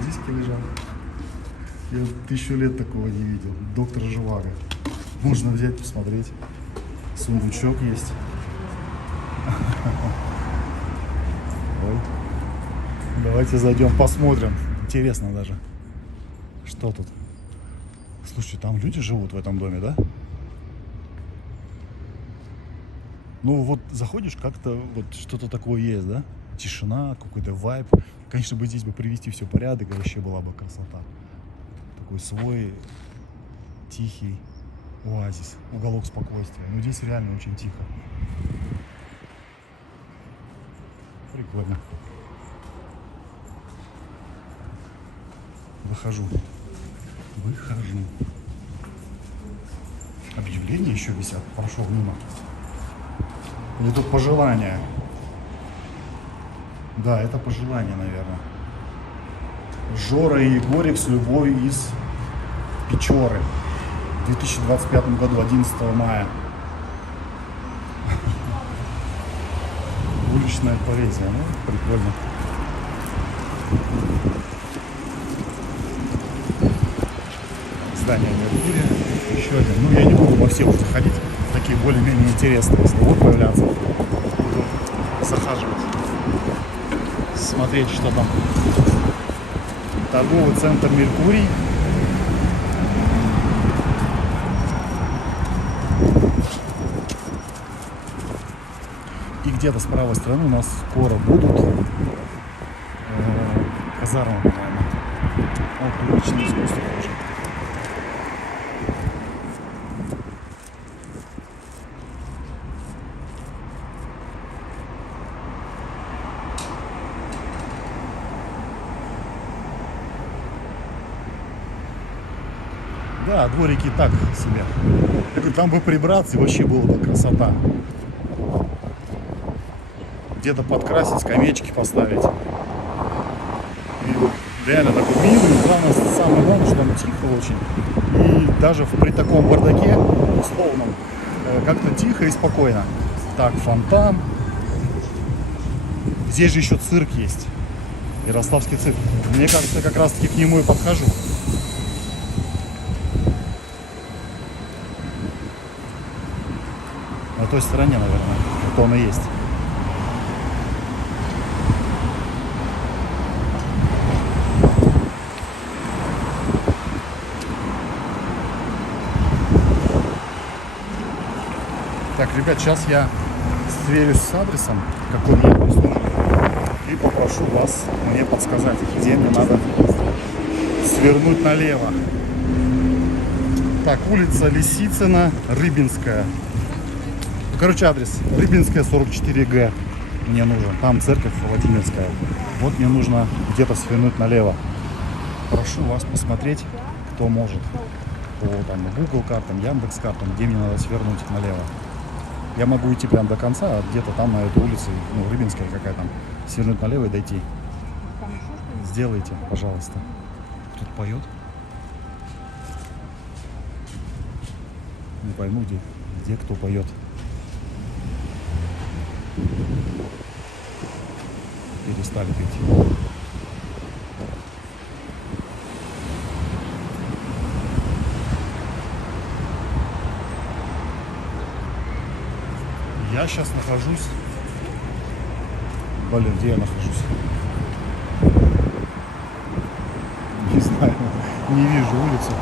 диски лежат. Я 1000 лет такого не видел. Доктор Живаго. Можно взять, посмотреть. Сундучок есть. Ой. Давайте зайдем, посмотрим. Интересно даже, что тут. Слушай, там люди живут в этом доме, да? Ну вот заходишь, как-то вот что-то такое есть, да? Тишина, какой-то вайб. Конечно, бы здесь бы привести все в порядок, и вообще была бы красота. Такой свой тихий оазис, уголок спокойствия. Но здесь реально очень тихо. Прикольно. Выхожу. Объявления еще висят. Прошел мимо. Или тут пожелания? Да, это пожелания, наверное. Жора и Егорик с любовью из Печоры. В 2025 году, 11 мая. Уличная поэзия. Ну, прикольно. Здание Меркурия. Еще один. Ну, я не буду во все уже заходить. Такие более-менее интересные. Если вот появляться, буду захаживать. Смотреть, что там. Торговый центр Меркурий. И где-то с правой стороны у нас скоро будут казармы, по-моему. Вот уличное искусство тоже. Да, дворики так себе. Я говорю, там бы прибраться, и вообще была бы красота. Где-то подкрасить, скамеечки поставить. И реально такой милый. Главное, самое главное, что там тихо очень. И даже при таком бардаке, условном, как-то тихо и спокойно. Так, фонтан. Здесь же еще цирк есть. Ярославский цирк. Мне кажется, как раз таки к нему и подхожу. На той стороне, наверное, вот он и есть. Так, ребят, сейчас я сверюсь с адресом, какой мне нужен, и попрошу вас мне подсказать, где мне надо свернуть налево. Так, улица Лисицына, Рыбинская. Короче, адрес Рыбинская, 44Г мне нужен. Там церковь Владимирская. Вот мне нужно где-то свернуть налево. Прошу вас посмотреть, кто может. По там Google картам, Яндекс картам, где мне надо свернуть налево. Я могу идти прямо до конца, а где-то там на этой улице, ну, Рыбинская какая там, свернуть налево и дойти. Сделайте, пожалуйста. Кто-то поет? Не пойму, где кто поет. Перестали петь. Я сейчас нахожусь. Блин, где я нахожусь? Не знаю, не вижу улицу.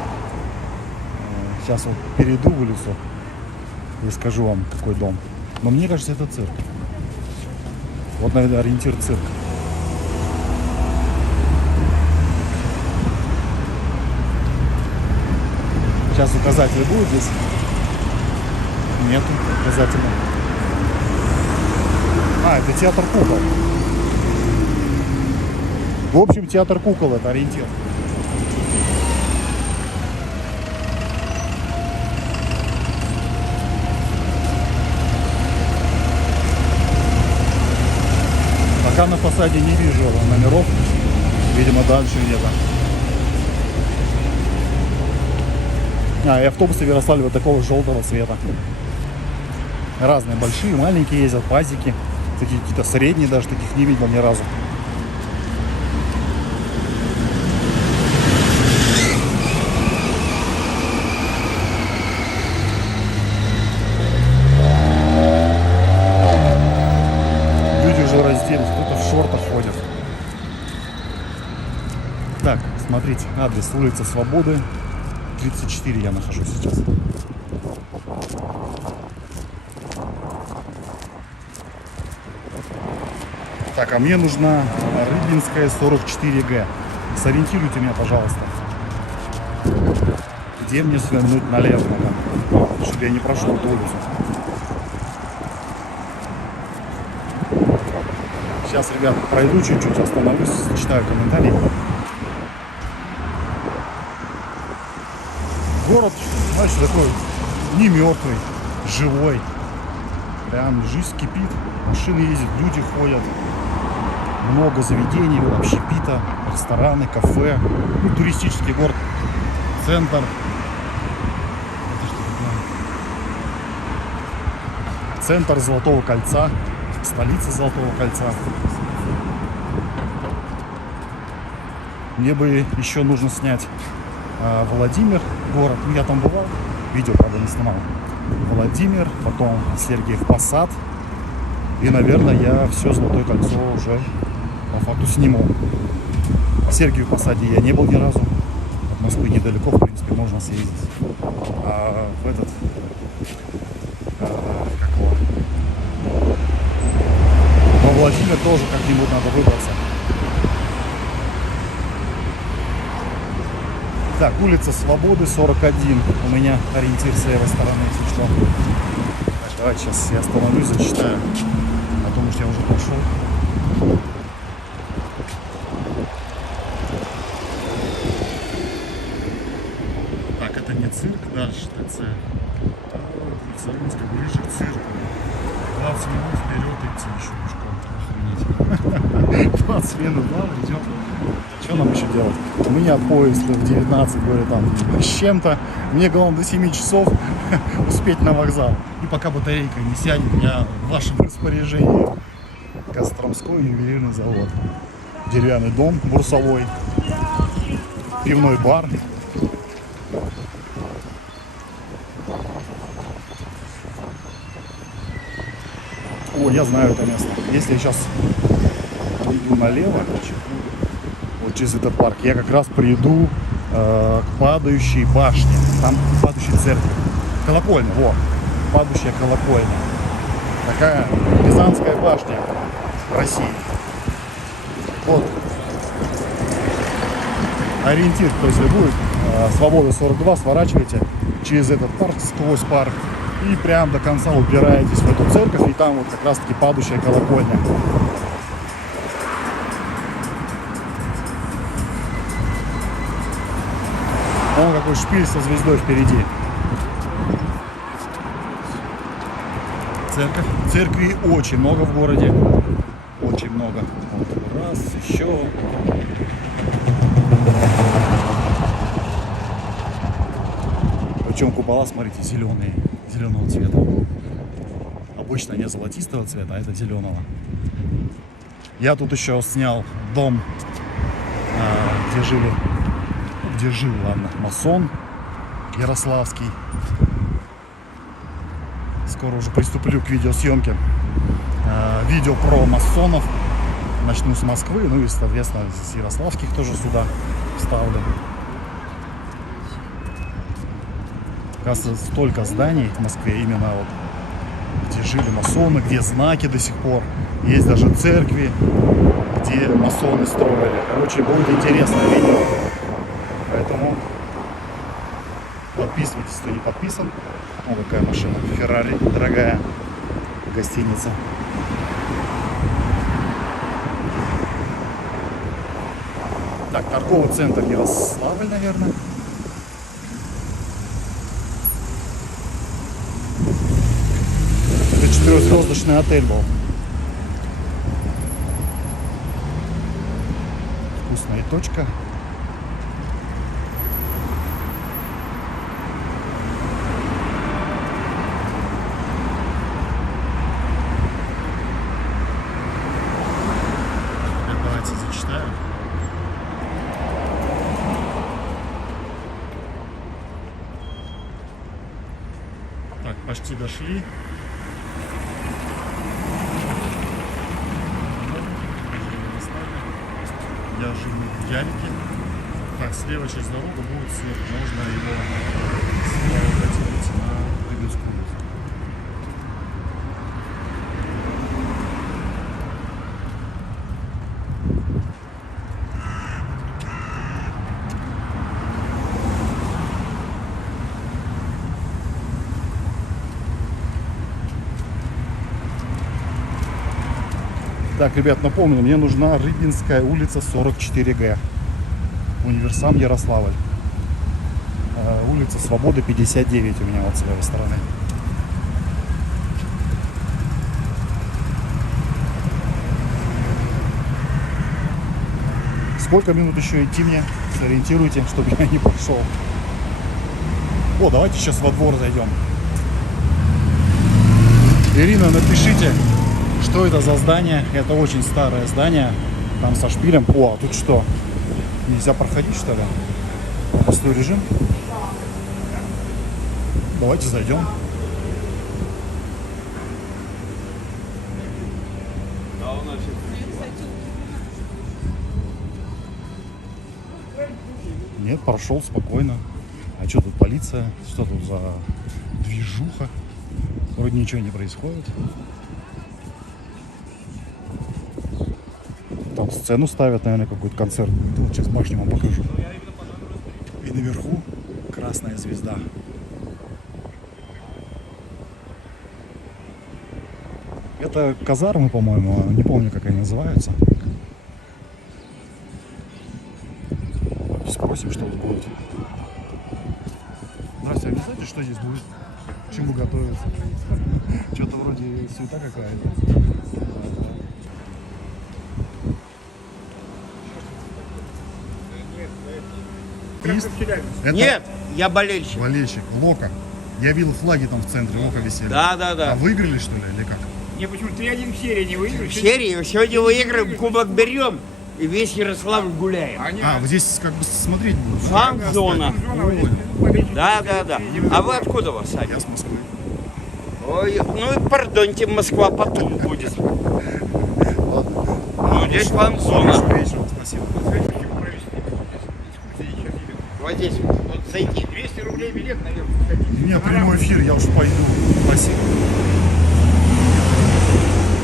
Сейчас вот перейду улицу и скажу вам, какой дом. Но мне кажется, это цирк. Вот, наверное, ориентир цирк. Сейчас указатель будет здесь? Нету указателя. А, это театр кукол. В общем, театр кукол — это ориентир. Пока на фасаде не вижу номеров. Видимо, дальше где-то. И автобусы в Ярославле вот такого желтого цвета. Разные, большие, маленькие ездят, пазики. Такие какие-то средние, даже таких не видел ни разу. смотрите, адрес улица Свободы, 34 я нахожусь сейчас. Так, а мне нужна Рыбинская 44Г. Сориентируйте меня, пожалуйста. Где мне свернуть налево, чтобы я не прошел эту улицу. Сейчас, ребят, пройду чуть-чуть, остановлюсь, читаю комментарии. Город, знаешь, такой не мертвый, живой. Прям жизнь кипит, машины ездят, люди ходят. Много заведений, общепита, рестораны, кафе. Ну, туристический город. Центр. Это что такое? Центр Золотого кольца. Столица Золотого кольца. Мне бы еще нужно снять Владимир, город. Ну, я там бывал. Видео, правда, не снимал. Владимир, потом Сергиев Посад. И, наверное, я все Золотое кольцо уже по факту сниму. В Сергиев Посаде я не был ни разу. От Москвы недалеко, в принципе, можно съездить. А в этот... как его? Во Владимир тоже как-нибудь надо выбраться. Так, улица Свободы, 41. У меня ориентир с левой стороны, если что. Так, давайте сейчас я остановлюсь, зачитаю. А то, может, я уже пошел. Так, это не цирк, дальше ТЦ. Сарунская, ближе к цирку. 20 минут вперед идти еще пешком. Охренеть. 20 минут, ладно, идем. Что нам еще делать? У меня поезд в 19, говорю, там, с чем-то. Мне главное до 7 часов успеть на вокзал. И пока батарейка не сядет, я в вашем распоряжении. Костромской ювелирный завод. Деревянный дом бурсовой. Пивной бар. О, я знаю это место. Если я сейчас иду налево, вот через этот парк, я как раз приду к падающей башне. Там падающая церковь. Колокольня, вот. Падающая колокольня. Такая Рязанская башня в России. Вот. Ориентир, то есть будет Свобода 42, сворачиваете через этот парк, сквозь парк. И прям до конца упираетесь в эту церковь, и там вот как раз таки падающая колокольня. Вон какой шпиль со звездой впереди. Церковь. Церквей очень много в городе. Очень много. Вот раз, еще. Причем купола, смотрите, зеленые. Зеленого цвета. Обычно не золотистого цвета, а это зеленого. Я тут еще снял дом, где жил, ладно, масон Ярославский. Скоро уже приступлю к видеосъемке. Видео про масонов. Начну с Москвы, ну и, соответственно, с ярославских тоже сюда вставлю. Оказывается, столько зданий в Москве, именно вот, где жили масоны, где знаки до сих пор. Есть даже церкви, где масоны строили. Короче, будет интересное видео. Поэтому подписывайтесь, кто не подписан. О, какая машина. Феррари, дорогая гостиница. Так, торговый центр Ярославль, наверное. Это 4-звездочный отель был. Вкусная точка. Давайте зачитаю. Так, почти дошли. Я живу в Ярике. Так, Так, слева часть дороги будет свет. Можно его справа потянуть на Рыбинскую улицу. Так, ребят, напомню, мне нужна Рыбинская улица 44Г. Универсам Ярославль. Улица Свободы 59 у меня вот с левой стороны. Сколько минут еще идти мне? Сориентируйте, чтобы я не пошел. О, давайте сейчас во двор зайдем. Ирина, напишите, что это за здание. Это очень старое здание. Там со шпилем. О, а тут что? Нельзя проходить, что ли? Простой режим. Давайте зайдем. Нет, прошел спокойно. А что тут полиция? Что тут за движуха? Вроде ничего не происходит. Там сцену ставят, наверное, какой-то концерт. Вот сейчас башню вам покажу. И наверху красная звезда. Это казармы, по-моему, не помню, как они называются. Спросим, что тут будет. Настя, а не знаете, что здесь будет? К чему готовиться? Что-то вроде суета какая-то. Это Нет, я болельщик. болельщик. Лока. Я видел флаги там в центре, Лока висели. Да. А выиграли, что ли, или как? Не, почему ты один в серии не выиграешь? В серии сегодня выиграем, кубок берем и весь Ярославль гуляем. А, вот здесь как бы смотреть будут. Фан-зона. Ой, Да. А вы откуда вас, Саня? я с Москвы. Ой, ну и пардоньте, Москва потом будет. Ну, здесь фан-зона. Хорошего вечера, спасибо. Вот здесь, вот зайти. 200 рублей билет, наверное. У меня прямой эфир, я уж пойду. Спасибо.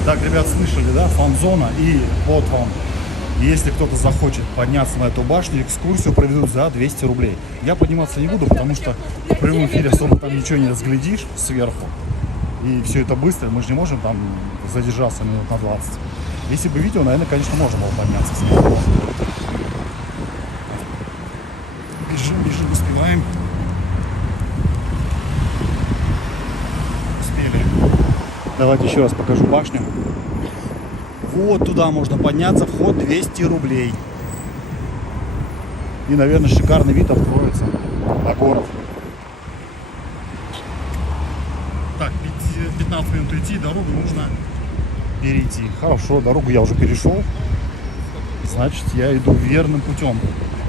Так, ребят, слышали, да? Фан-зона. И вот вам. Если кто-то захочет подняться на эту башню, экскурсию проведут за 200 рублей. Я подниматься не буду, потому что в прямом эфире особо там ничего не разглядишь сверху. И все это быстро, мы же не можем там задержаться минут на 20. Если бы видео, наверное, конечно, можно было подняться сверху. Бежим, успеваем. Успели. Давайте еще раз покажу башню. Вот туда можно подняться, вход 200 рублей. И, наверное, шикарный вид откроется на город. Так, 15 минут идти, дорогу нужно перейти. Хорошо, дорогу я уже перешел. Значит, я иду верным путем.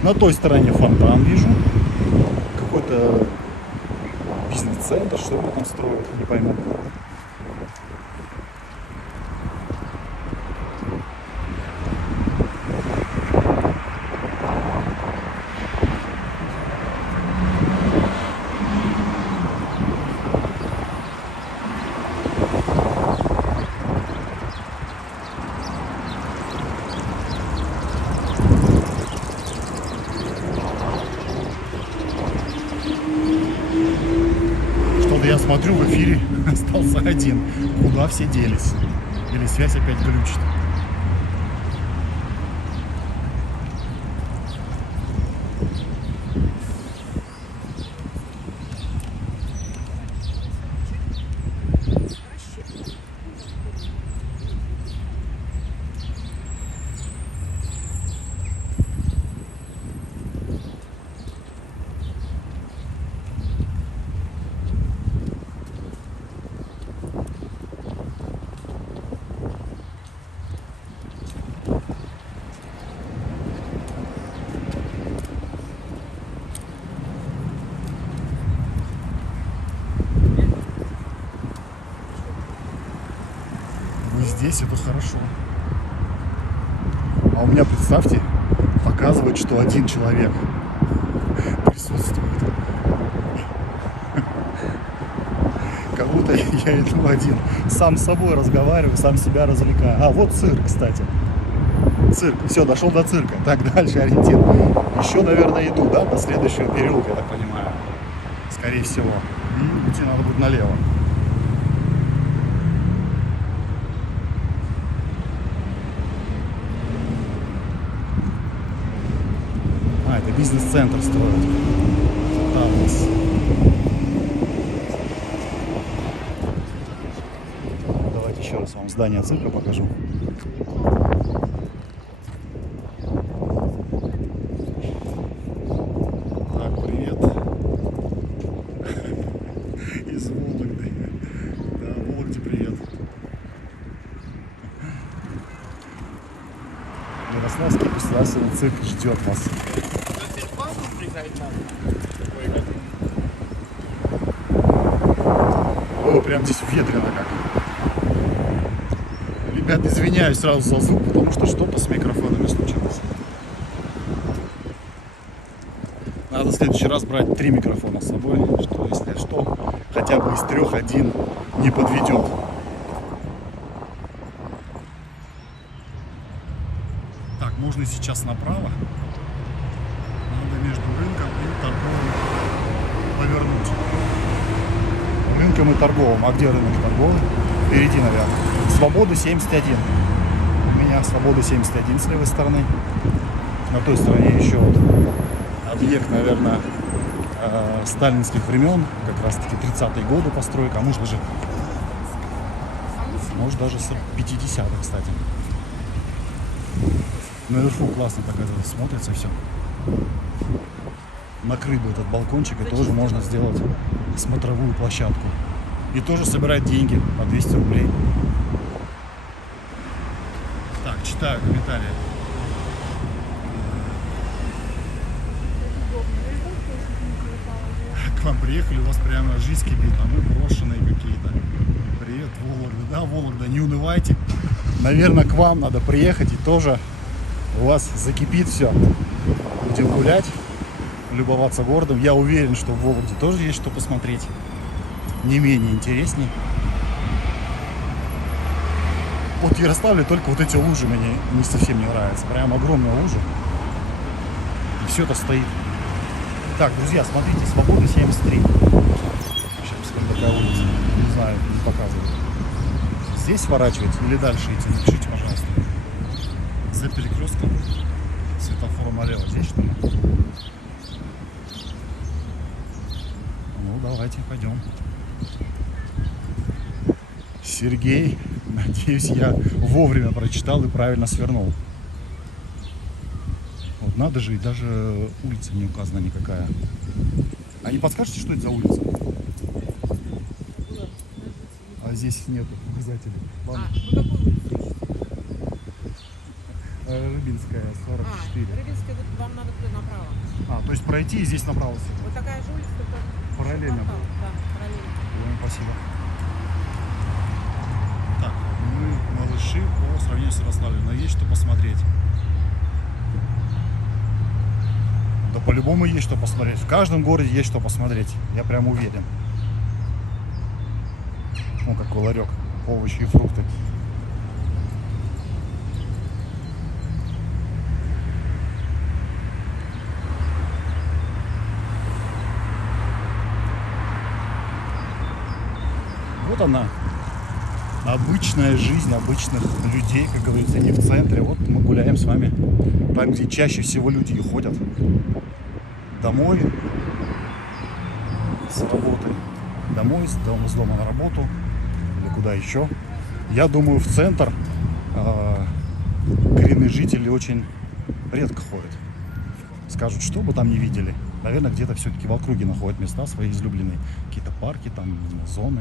На той стороне фонтан вижу. Какой-то бизнес-центр, что ли там строят, не пойму. Что-то я смотрю, в эфире остался один. Куда все делись? Или связь опять глючит? Здесь это хорошо. А у меня, представьте, показывает, что один человек Я иду один, сам с собой разговариваю, сам себя развлекаю. А, вот цирк, кстати. Цирк. Все, дошел до цирка. Так, дальше ориентир. Еще, наверное, иду, да, до следующего переулка, я так понимаю. Скорее всего. И идти надо будет налево. А, это бизнес-центр строят. Там у нас. Давайте еще раз вам здание цирка покажу. Так, привет. Из Вологды. Да, Вологде привет. Ярославский государственный цирк ждет вас. О, прям здесь ветрено как. Ребят, извиняюсь сразу за звук, потому что что-то с микрофонами случилось. Надо в следующий раз брать 3 микрофона с собой, что если что, хотя бы из 3 один не подведет. Так, можно сейчас направо. Надо между рынком и торговым повернуть. Рынком и торговым. А где рынок и торговый? Впереди, наверное. Свобода 71. У меня Свобода 71 с левой стороны. На той стороне еще вот объект, наверное, сталинских времен. Как раз таки 30-е годы постройка. А может даже с 50-х, кстати. Наверху классно так это смотрится все. Накрыть бы этот балкончик, и тоже можно сделать смотровую площадку. И тоже собирать деньги по 200 рублей. Так, читаю комментарии. К вам приехали, у вас прямо жизнь кипит, а мы брошенные какие-то. Привет, Вологда. Да, Вологда, не унывайте. Наверное, к вам надо приехать, и тоже у вас закипит все. Будем гулять, любоваться городом. Я уверен, что в Вологде тоже есть что посмотреть. Не менее интересней. Вот в Ярославле только вот эти лужи мне не совсем не нравятся. Прям огромная лужа. И все это стоит. Так, друзья, смотрите, Свобода 73. Сейчас посмотрим, какая улица. Не знаю, не показывает. Здесь сворачивать или дальше идти? Напишите, пожалуйста. За перекрестком светофора налево. Здесь что ли? Ну, давайте пойдем. Сергей, надеюсь, я вовремя прочитал и правильно свернул. Вот надо же, и даже улица не указана никакая. А не подскажете, что это за улица? А здесь нету указателей. Ладно. Вы какую улицу ищете? Рыбинская, 44. Рыбинская, вот вам надо туда направо. А, то есть пройти и здесь направо. Вот такая же улица, только Параллельно. квартал. Да, параллельно. Ой, спасибо. Так, мы малыши по сравнению с Ярославлем, но есть что посмотреть. Да по-любому есть что посмотреть. В каждом городе есть что посмотреть. Я прям уверен. Ну, какой ларек. Овощи и фрукты. Вот она. Обычная жизнь обычных людей, как говорится, не в центре. Вот мы гуляем с вами там, где чаще всего люди и ходят. Домой с работы, домой, с дома на работу или куда еще. Я думаю, в центр коренные жители очень редко ходят. Скажут, что бы там ни видели. Наверное, где-то все-таки в округе находят места свои излюбленные. Какие-то парки, там, зоны.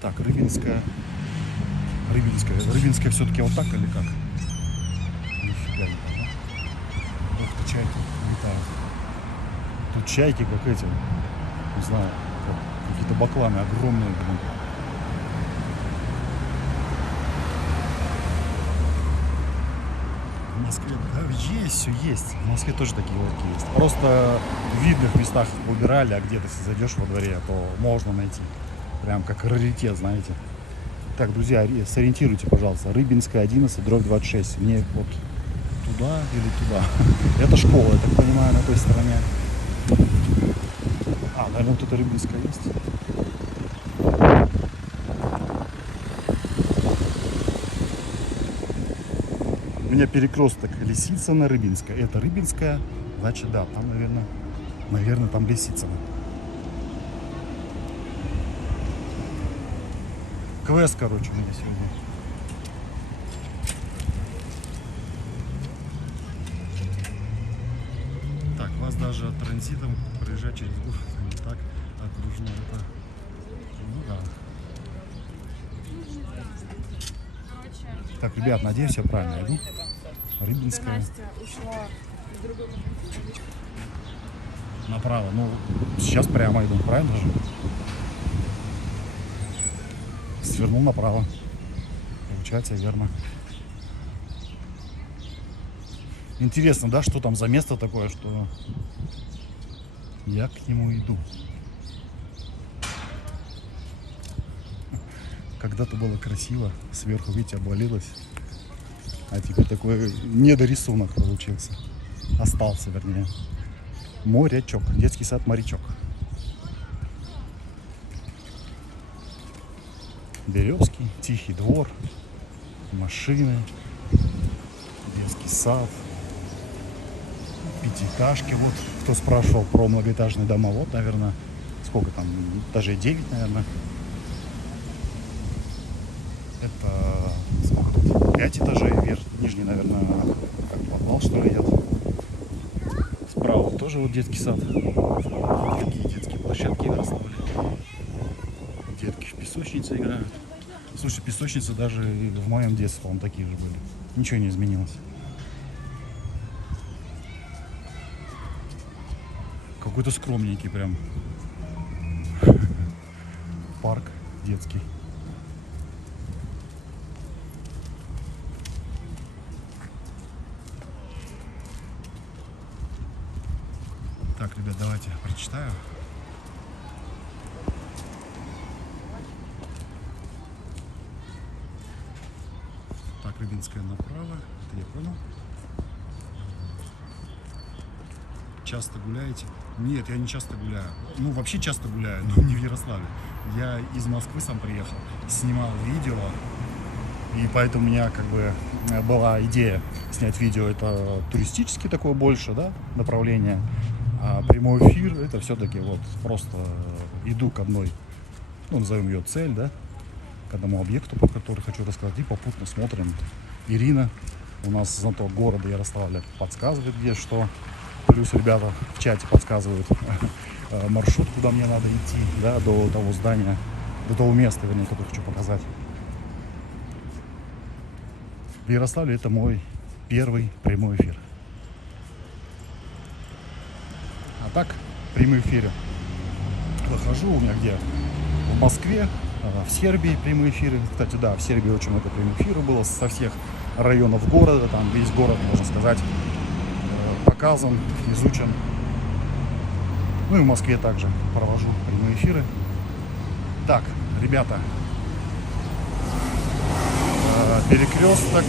Так, Рыбинская. Рыбинская все-таки вот так или как? Нифига не понятно. Ух ты, чайки летают. Тут чайки как эти, не знаю, как какие-то бакланы огромные, блин. В Москве есть, все есть. В Москве тоже такие ларьки есть. Просто в видных местах их убирали, а где-то если зайдешь во дворе, то можно найти. Прям как раритет, знаете. Так, друзья, сориентируйте, пожалуйста. Рыбинская 11, дробь 26. Мне вот туда или туда. Это школа, я так понимаю, на той стороне. А, наверное, вот это Рыбинская есть. У меня перекресток Лисицына, Рыбинская. Это Рыбинская, значит, да, там, наверное, там Лисицына. Квест, короче, у меня сегодня. Так, вас даже транзитом проезжать через город не так окружно. Это, ну да. Так, ребят, надеюсь, я правильно иду. Рыбинская. Настя ушла в другой Направо. Ну, сейчас прямо иду, правильно же? Свернул направо. Получается, верно. Интересно, да, что там за место такое, что я к нему иду. Когда-то было красиво, сверху, видите, обвалилось. А теперь такой недорисунок получился. Остался, вернее. Морячок, детский сад морячок. Березки, тихий двор, машины, детский сад, пятиэтажки. Вот кто спрашивал про многоэтажные дома, вот, наверное, сколько там, этажей 9, наверное. Это сколько тут? 5 этажей, вверх, нижний, наверное, как подвал, что ли, идет. Справа тоже вот детский сад. Такие детские площадки выросли. Детки в песочнице играют. Слушай, песочницы даже в моем детстве, по-моему, такие же были. Ничего не изменилось. Какой-то скромненький прям парк детский. Так, ребят, давайте прочитаю. Так, Рыбинская направо. Это я понял. Часто гуляете? Нет, я не часто гуляю. Ну, вообще часто гуляю, но не в Ярославле. Я из Москвы сам приехал, снимал видео. И поэтому у меня как бы была идея снять видео. Это туристический такое больше, да, направление. А прямой эфир это все-таки вот просто иду к одной, ну, назовем ее цель, да, к одному объекту, по которому хочу рассказать. И попутно смотрим. Ирина у нас знаток города Ярославля подсказывает, где что. Плюс ребята в чате подсказывают маршрут, куда мне надо идти, да, до того здания, до того места, вернее, которое хочу показать. В Ярославле это мой первый прямой эфир. А так, в прямом эфире выхожу у меня где? В Москве, в Сербии прямые эфиры. Кстати, да, в Сербии очень много прямых эфиров было со всех районов города. Там весь город, можно сказать, показан, изучен. Ну и в Москве также провожу прямые эфиры. Так, ребята, перекресток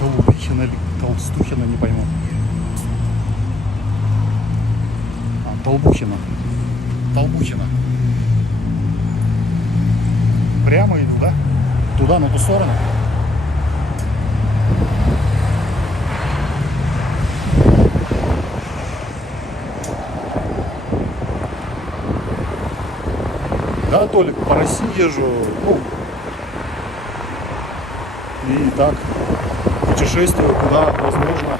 Толбухина или Толстухина, не пойму. Толбухина. Прямо иду, да? Туда, на ту сторону. Да, Толик, по России езжу, ну, и так путешествую, куда возможно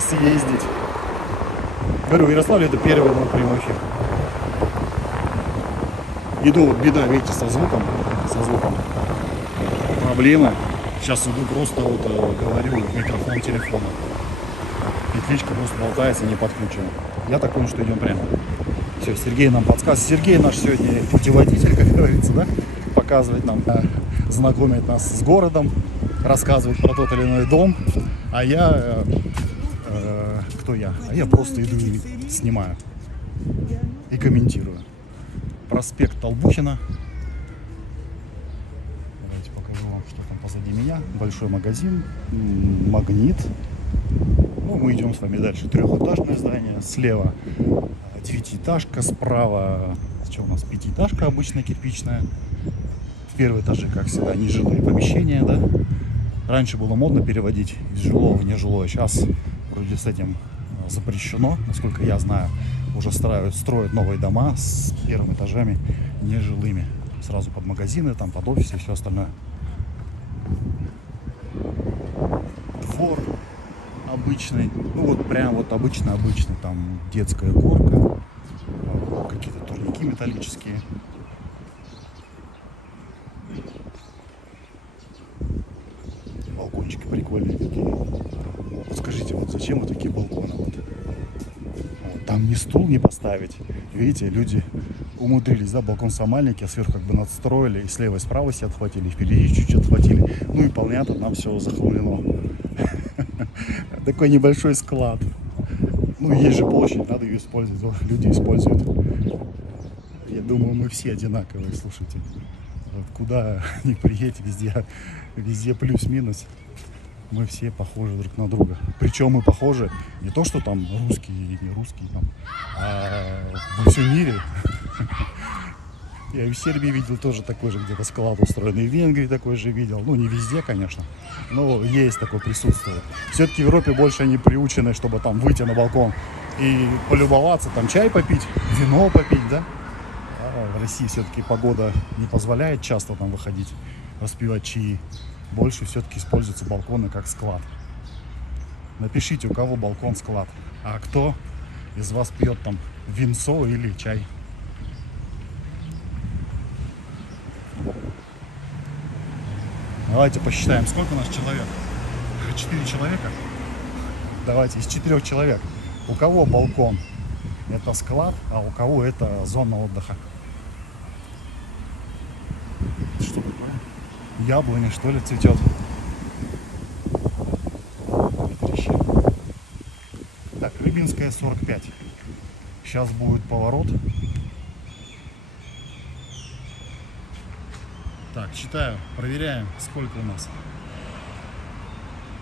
съездить. Говорю, в Ярославле это первый мой прямой эфир. Иду, вот беда, видите, со звуком. Проблемы. Сейчас иду просто вот говорю в микрофон телефона. Петличка просто болтается, не подключена. Я так понял, что идем прямо. Все, Сергей нам подсказывает. Сергей наш сегодня путеводитель, как говорится, да? Показывает нам знакомить нас с городом, рассказывать про тот или иной дом, а я, кто я? А я просто иду и снимаю и комментирую. Проспект Толбухина. Давайте покажу вам, что там позади меня. Большой магазин, Магнит. Ну, мы идем с вами дальше. Трехэтажное здание. Слева девятиэтажка, справа что у нас? Пятиэтажка обычная кирпичная. В первом этаже, как всегда, нежилые помещения, да. Раньше было модно переводить из жилого в нежилое. Сейчас вроде с этим запрещено, насколько я знаю. Уже строят новые дома с первыми этажами нежилыми. Сразу под магазины, там под офисы и все остальное. Двор обычный. Ну вот прям вот обычный. Там детская горка. Какие-то турники металлические. Балкончики прикольные такие. Скажите, вот зачем вот такие балконы? Вот. Там ни стул не поставить. Видите, люди умудрились, да, балкон самальники, а сверху как бы надстроили, и слева и справа себе отхватили, и впереди чуть-чуть отхватили. Ну и понятно, там все захламлено. Такой небольшой склад. Ну, есть же площадь, надо ее использовать. Вот, люди используют. Я думаю, мы все одинаковые, слушайте. Вот куда ни приедете, везде плюс-минус. Мы все похожи друг на друга. Причем мы похожи не то, что там русские или не русские, там, а во всем мире. Я и в Сербии видел тоже такой же где-то склад устроенный, в Венгрии такой же видел. Ну, не везде, конечно, но есть такое присутствие. Все-таки в Европе больше они приучены, чтобы там выйти на балкон и полюбоваться, там чай попить, вино попить, да? А в России все-таки погода не позволяет часто там выходить, распивать чаи. Больше все-таки используются балконы как склад. Напишите, у кого балкон склад, а кто из вас пьет там винцо или чай. Давайте посчитаем, сколько у нас человек. 4 человека. Давайте из 4 человек. У кого балкон это склад, а у кого это зона отдыха. Что такое? Яблоня, что ли, цветет. Так, Рыбинская 45. Сейчас будет поворот. Так, считаю, проверяем, сколько у нас.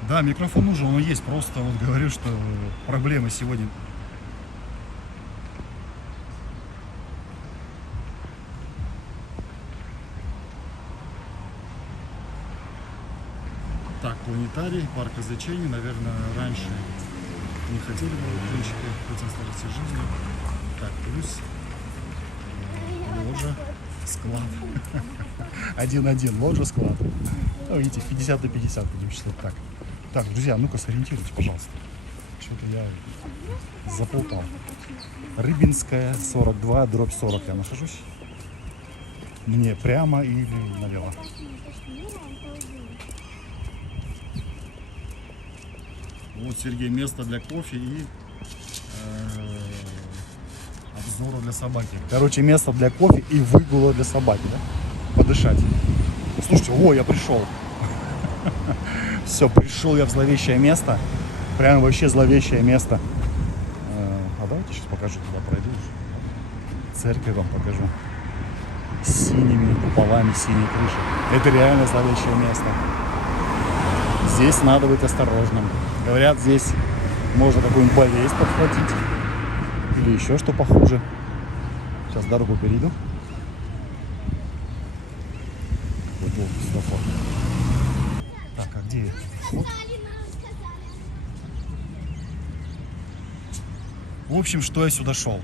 Да, микрофон нужен, он есть. Просто вот говорю, что проблемы сегодня. Так, планетарий, парк развлечений, наверное, раньше не хотели бы, в принципе, хотим стараться жизни. Так, плюс ложа, склад. 1-1, ложа, склад. Ну, видите, 50 на 50 будем считать так. Так, друзья, ну-ка сориентируйте, пожалуйста. Что-то я заплутал. Рыбинская 42, дробь 40 я нахожусь. Мне прямо или налево? Вот, Сергей, место для кофе и обзора для собаки. Короче, место для кофе и выгула для собаки, да? Подышать. Слушайте, о, я пришел. Все, пришел я в зловещее место. Прям вообще зловещее место. А давайте сейчас покажу, туда пройду. Церковь вам покажу. С синими куполами, синей крышей. Это реально зловещее место. Здесь надо быть осторожным. Говорят, здесь можно какую-нибудь болезнь подхватить. Или еще что похуже. Сейчас дорогу перейду. Так, а где вход? В общем, что я сюда шел?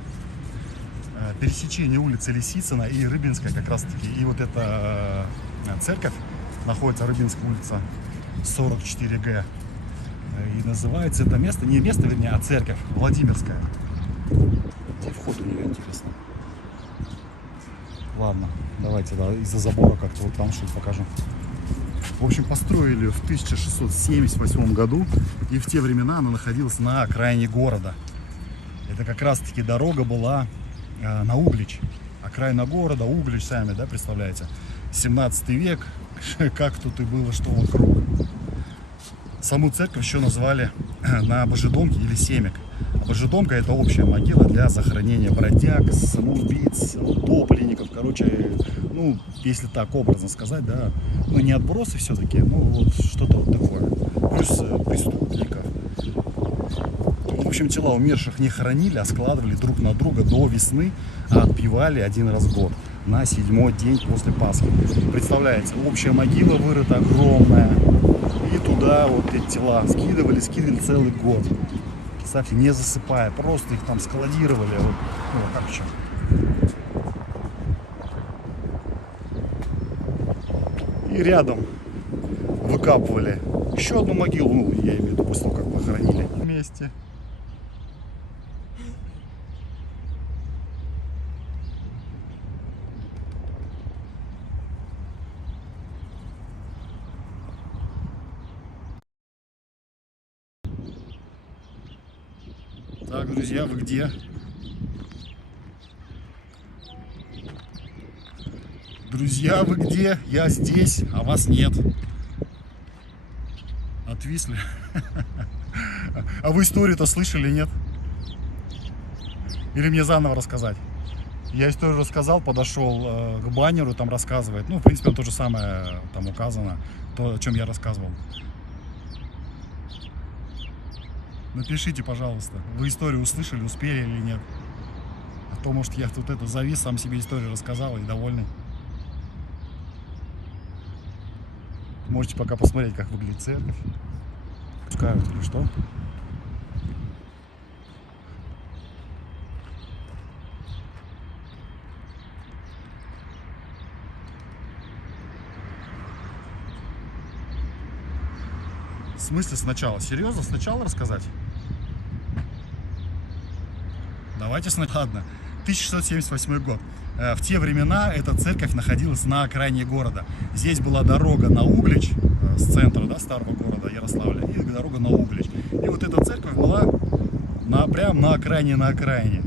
Пересечение улицы Лисицына и Рыбинская как раз таки. И вот эта церковь находится, Рыбинская улица 44Г. И называется это место, не место, вернее, а церковь Владимирская. Где вход у нее, интересно? Ладно, давайте, да, из-за забора как-то вот там что-то покажу. В общем, построили в 1678 году, и в те времена она находилась на окраине города. Это как раз-таки дорога была на Углич. Окраина города, Углич, сами, да, представляете. 17 век, как тут и было, что вокруг. Саму церковь еще назвали на Божедомке или Семек. Божедомка — это общая могила для захоронения бродяг, самоубийц, утопленников, короче, ну, если так образно сказать, да, ну, не отбросы все-таки, ну, вот что-то вот такое, плюс преступников. В общем, тела умерших не хоронили, а складывали друг на друга до весны, а отпевали один раз в год, на 7-й день после Пасхи. Представляете, общая могила вырыта огромная, и туда вот эти тела скидывали целый год. Представьте, не засыпая, просто их там складировали, вот, ну, как еще. И рядом выкапывали еще одну могилу, ну, я имею в виду, после того, как похоронили вместе. Так, друзья, вы где? Друзья, вы где? Я здесь, а вас нет. Отвисли. А вы историю-то слышали, нет? Или мне заново рассказать? Я историю рассказал, подошел к баннеру, там рассказывает. Ну, в принципе, то же самое там указано, то, о чем я рассказывал. Напишите, пожалуйста, вы историю услышали, успели или нет. А то, может, я тут это завис, сам себе историю рассказал и довольный. Можете пока посмотреть, как выглядит церковь. Пускают или что. В смысле сначала? Серьезно? Сначала рассказать? Давайте сначала. Ладно. 1678 год. В те времена эта церковь находилась на окраине города. Здесь была дорога на Углич, с центра, да, старого города Ярославля, и дорога на Углич. И вот эта церковь была прям на окраине.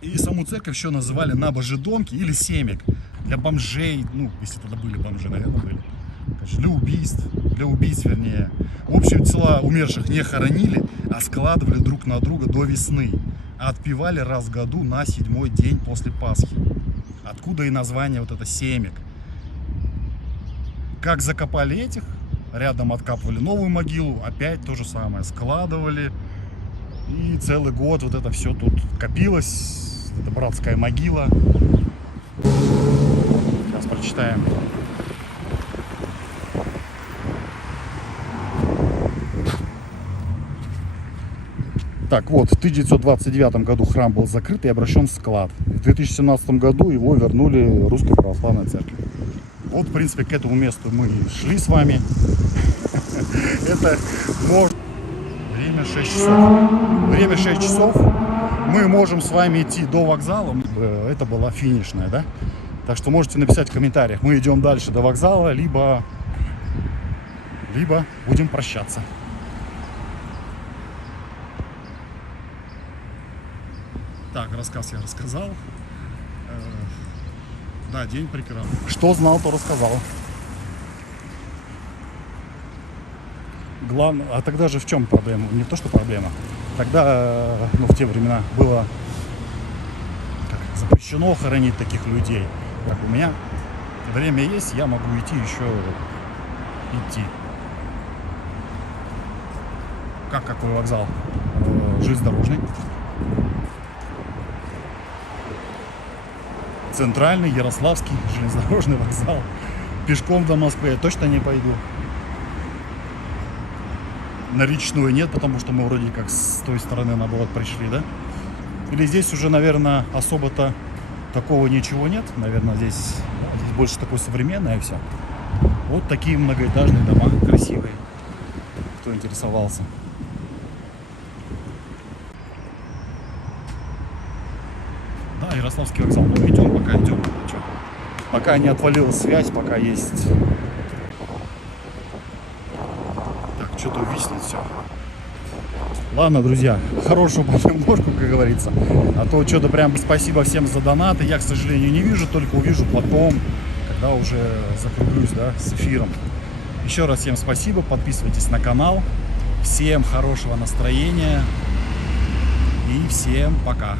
И саму церковь еще называли на Божедомке или Семек. Для бомжей, ну, если тогда были бомжи, наверное, были. Для убийц, вернее. В общем, тела умерших не хоронили, а складывали друг на друга до весны. А отпевали раз в году на 7-й день после Пасхи. Откуда и название вот это Семек. Как закопали этих, рядом откапывали новую могилу, опять то же самое. Складывали. И целый год вот это все тут копилось. Это братская могила. Сейчас прочитаем. Так вот, в 1929 году храм был закрыт и обращен в склад. В 2017 году его вернули Русской Православной Церкви. Вот, в принципе, к этому месту мы шли с вами. Это время 6 часов. Время 6 часов. Мы можем с вами идти до вокзала. Это была финишная, да? Так что можете написать в комментариях. Мы идем дальше до вокзала, либо будем прощаться. Так, рассказ я рассказал. Да, день прекрасный. Что знал, то рассказал. Главное, а тогда же в чем проблема? Не то, что проблема. Тогда, ну, в те времена было запрещено хоронить таких людей. Как у меня время есть, я могу идти. Какой вокзал? Железнодорожный. Центральный, Ярославский, железнодорожный вокзал. Пешком до Москвы я точно не пойду. На речную нет, потому что мы вроде как с той стороны, наоборот, пришли, да? Или здесь уже, наверное, особо-то такого ничего нет. Наверное, здесь больше такое современное все. Вот такие многоэтажные дома, красивые. Кто интересовался. Да, Ярославский вокзал. Ну, идем, пока идем. Пока не отвалилась связь, пока есть. Так, что-то виснет все. Ладно, друзья, хорошего понемножку, как говорится. А то что-то прям спасибо всем за донаты. Я, к сожалению, не вижу, только увижу потом, когда уже закруглюсь, да, с эфиром. Еще раз всем спасибо, подписывайтесь на канал. Всем хорошего настроения и всем пока.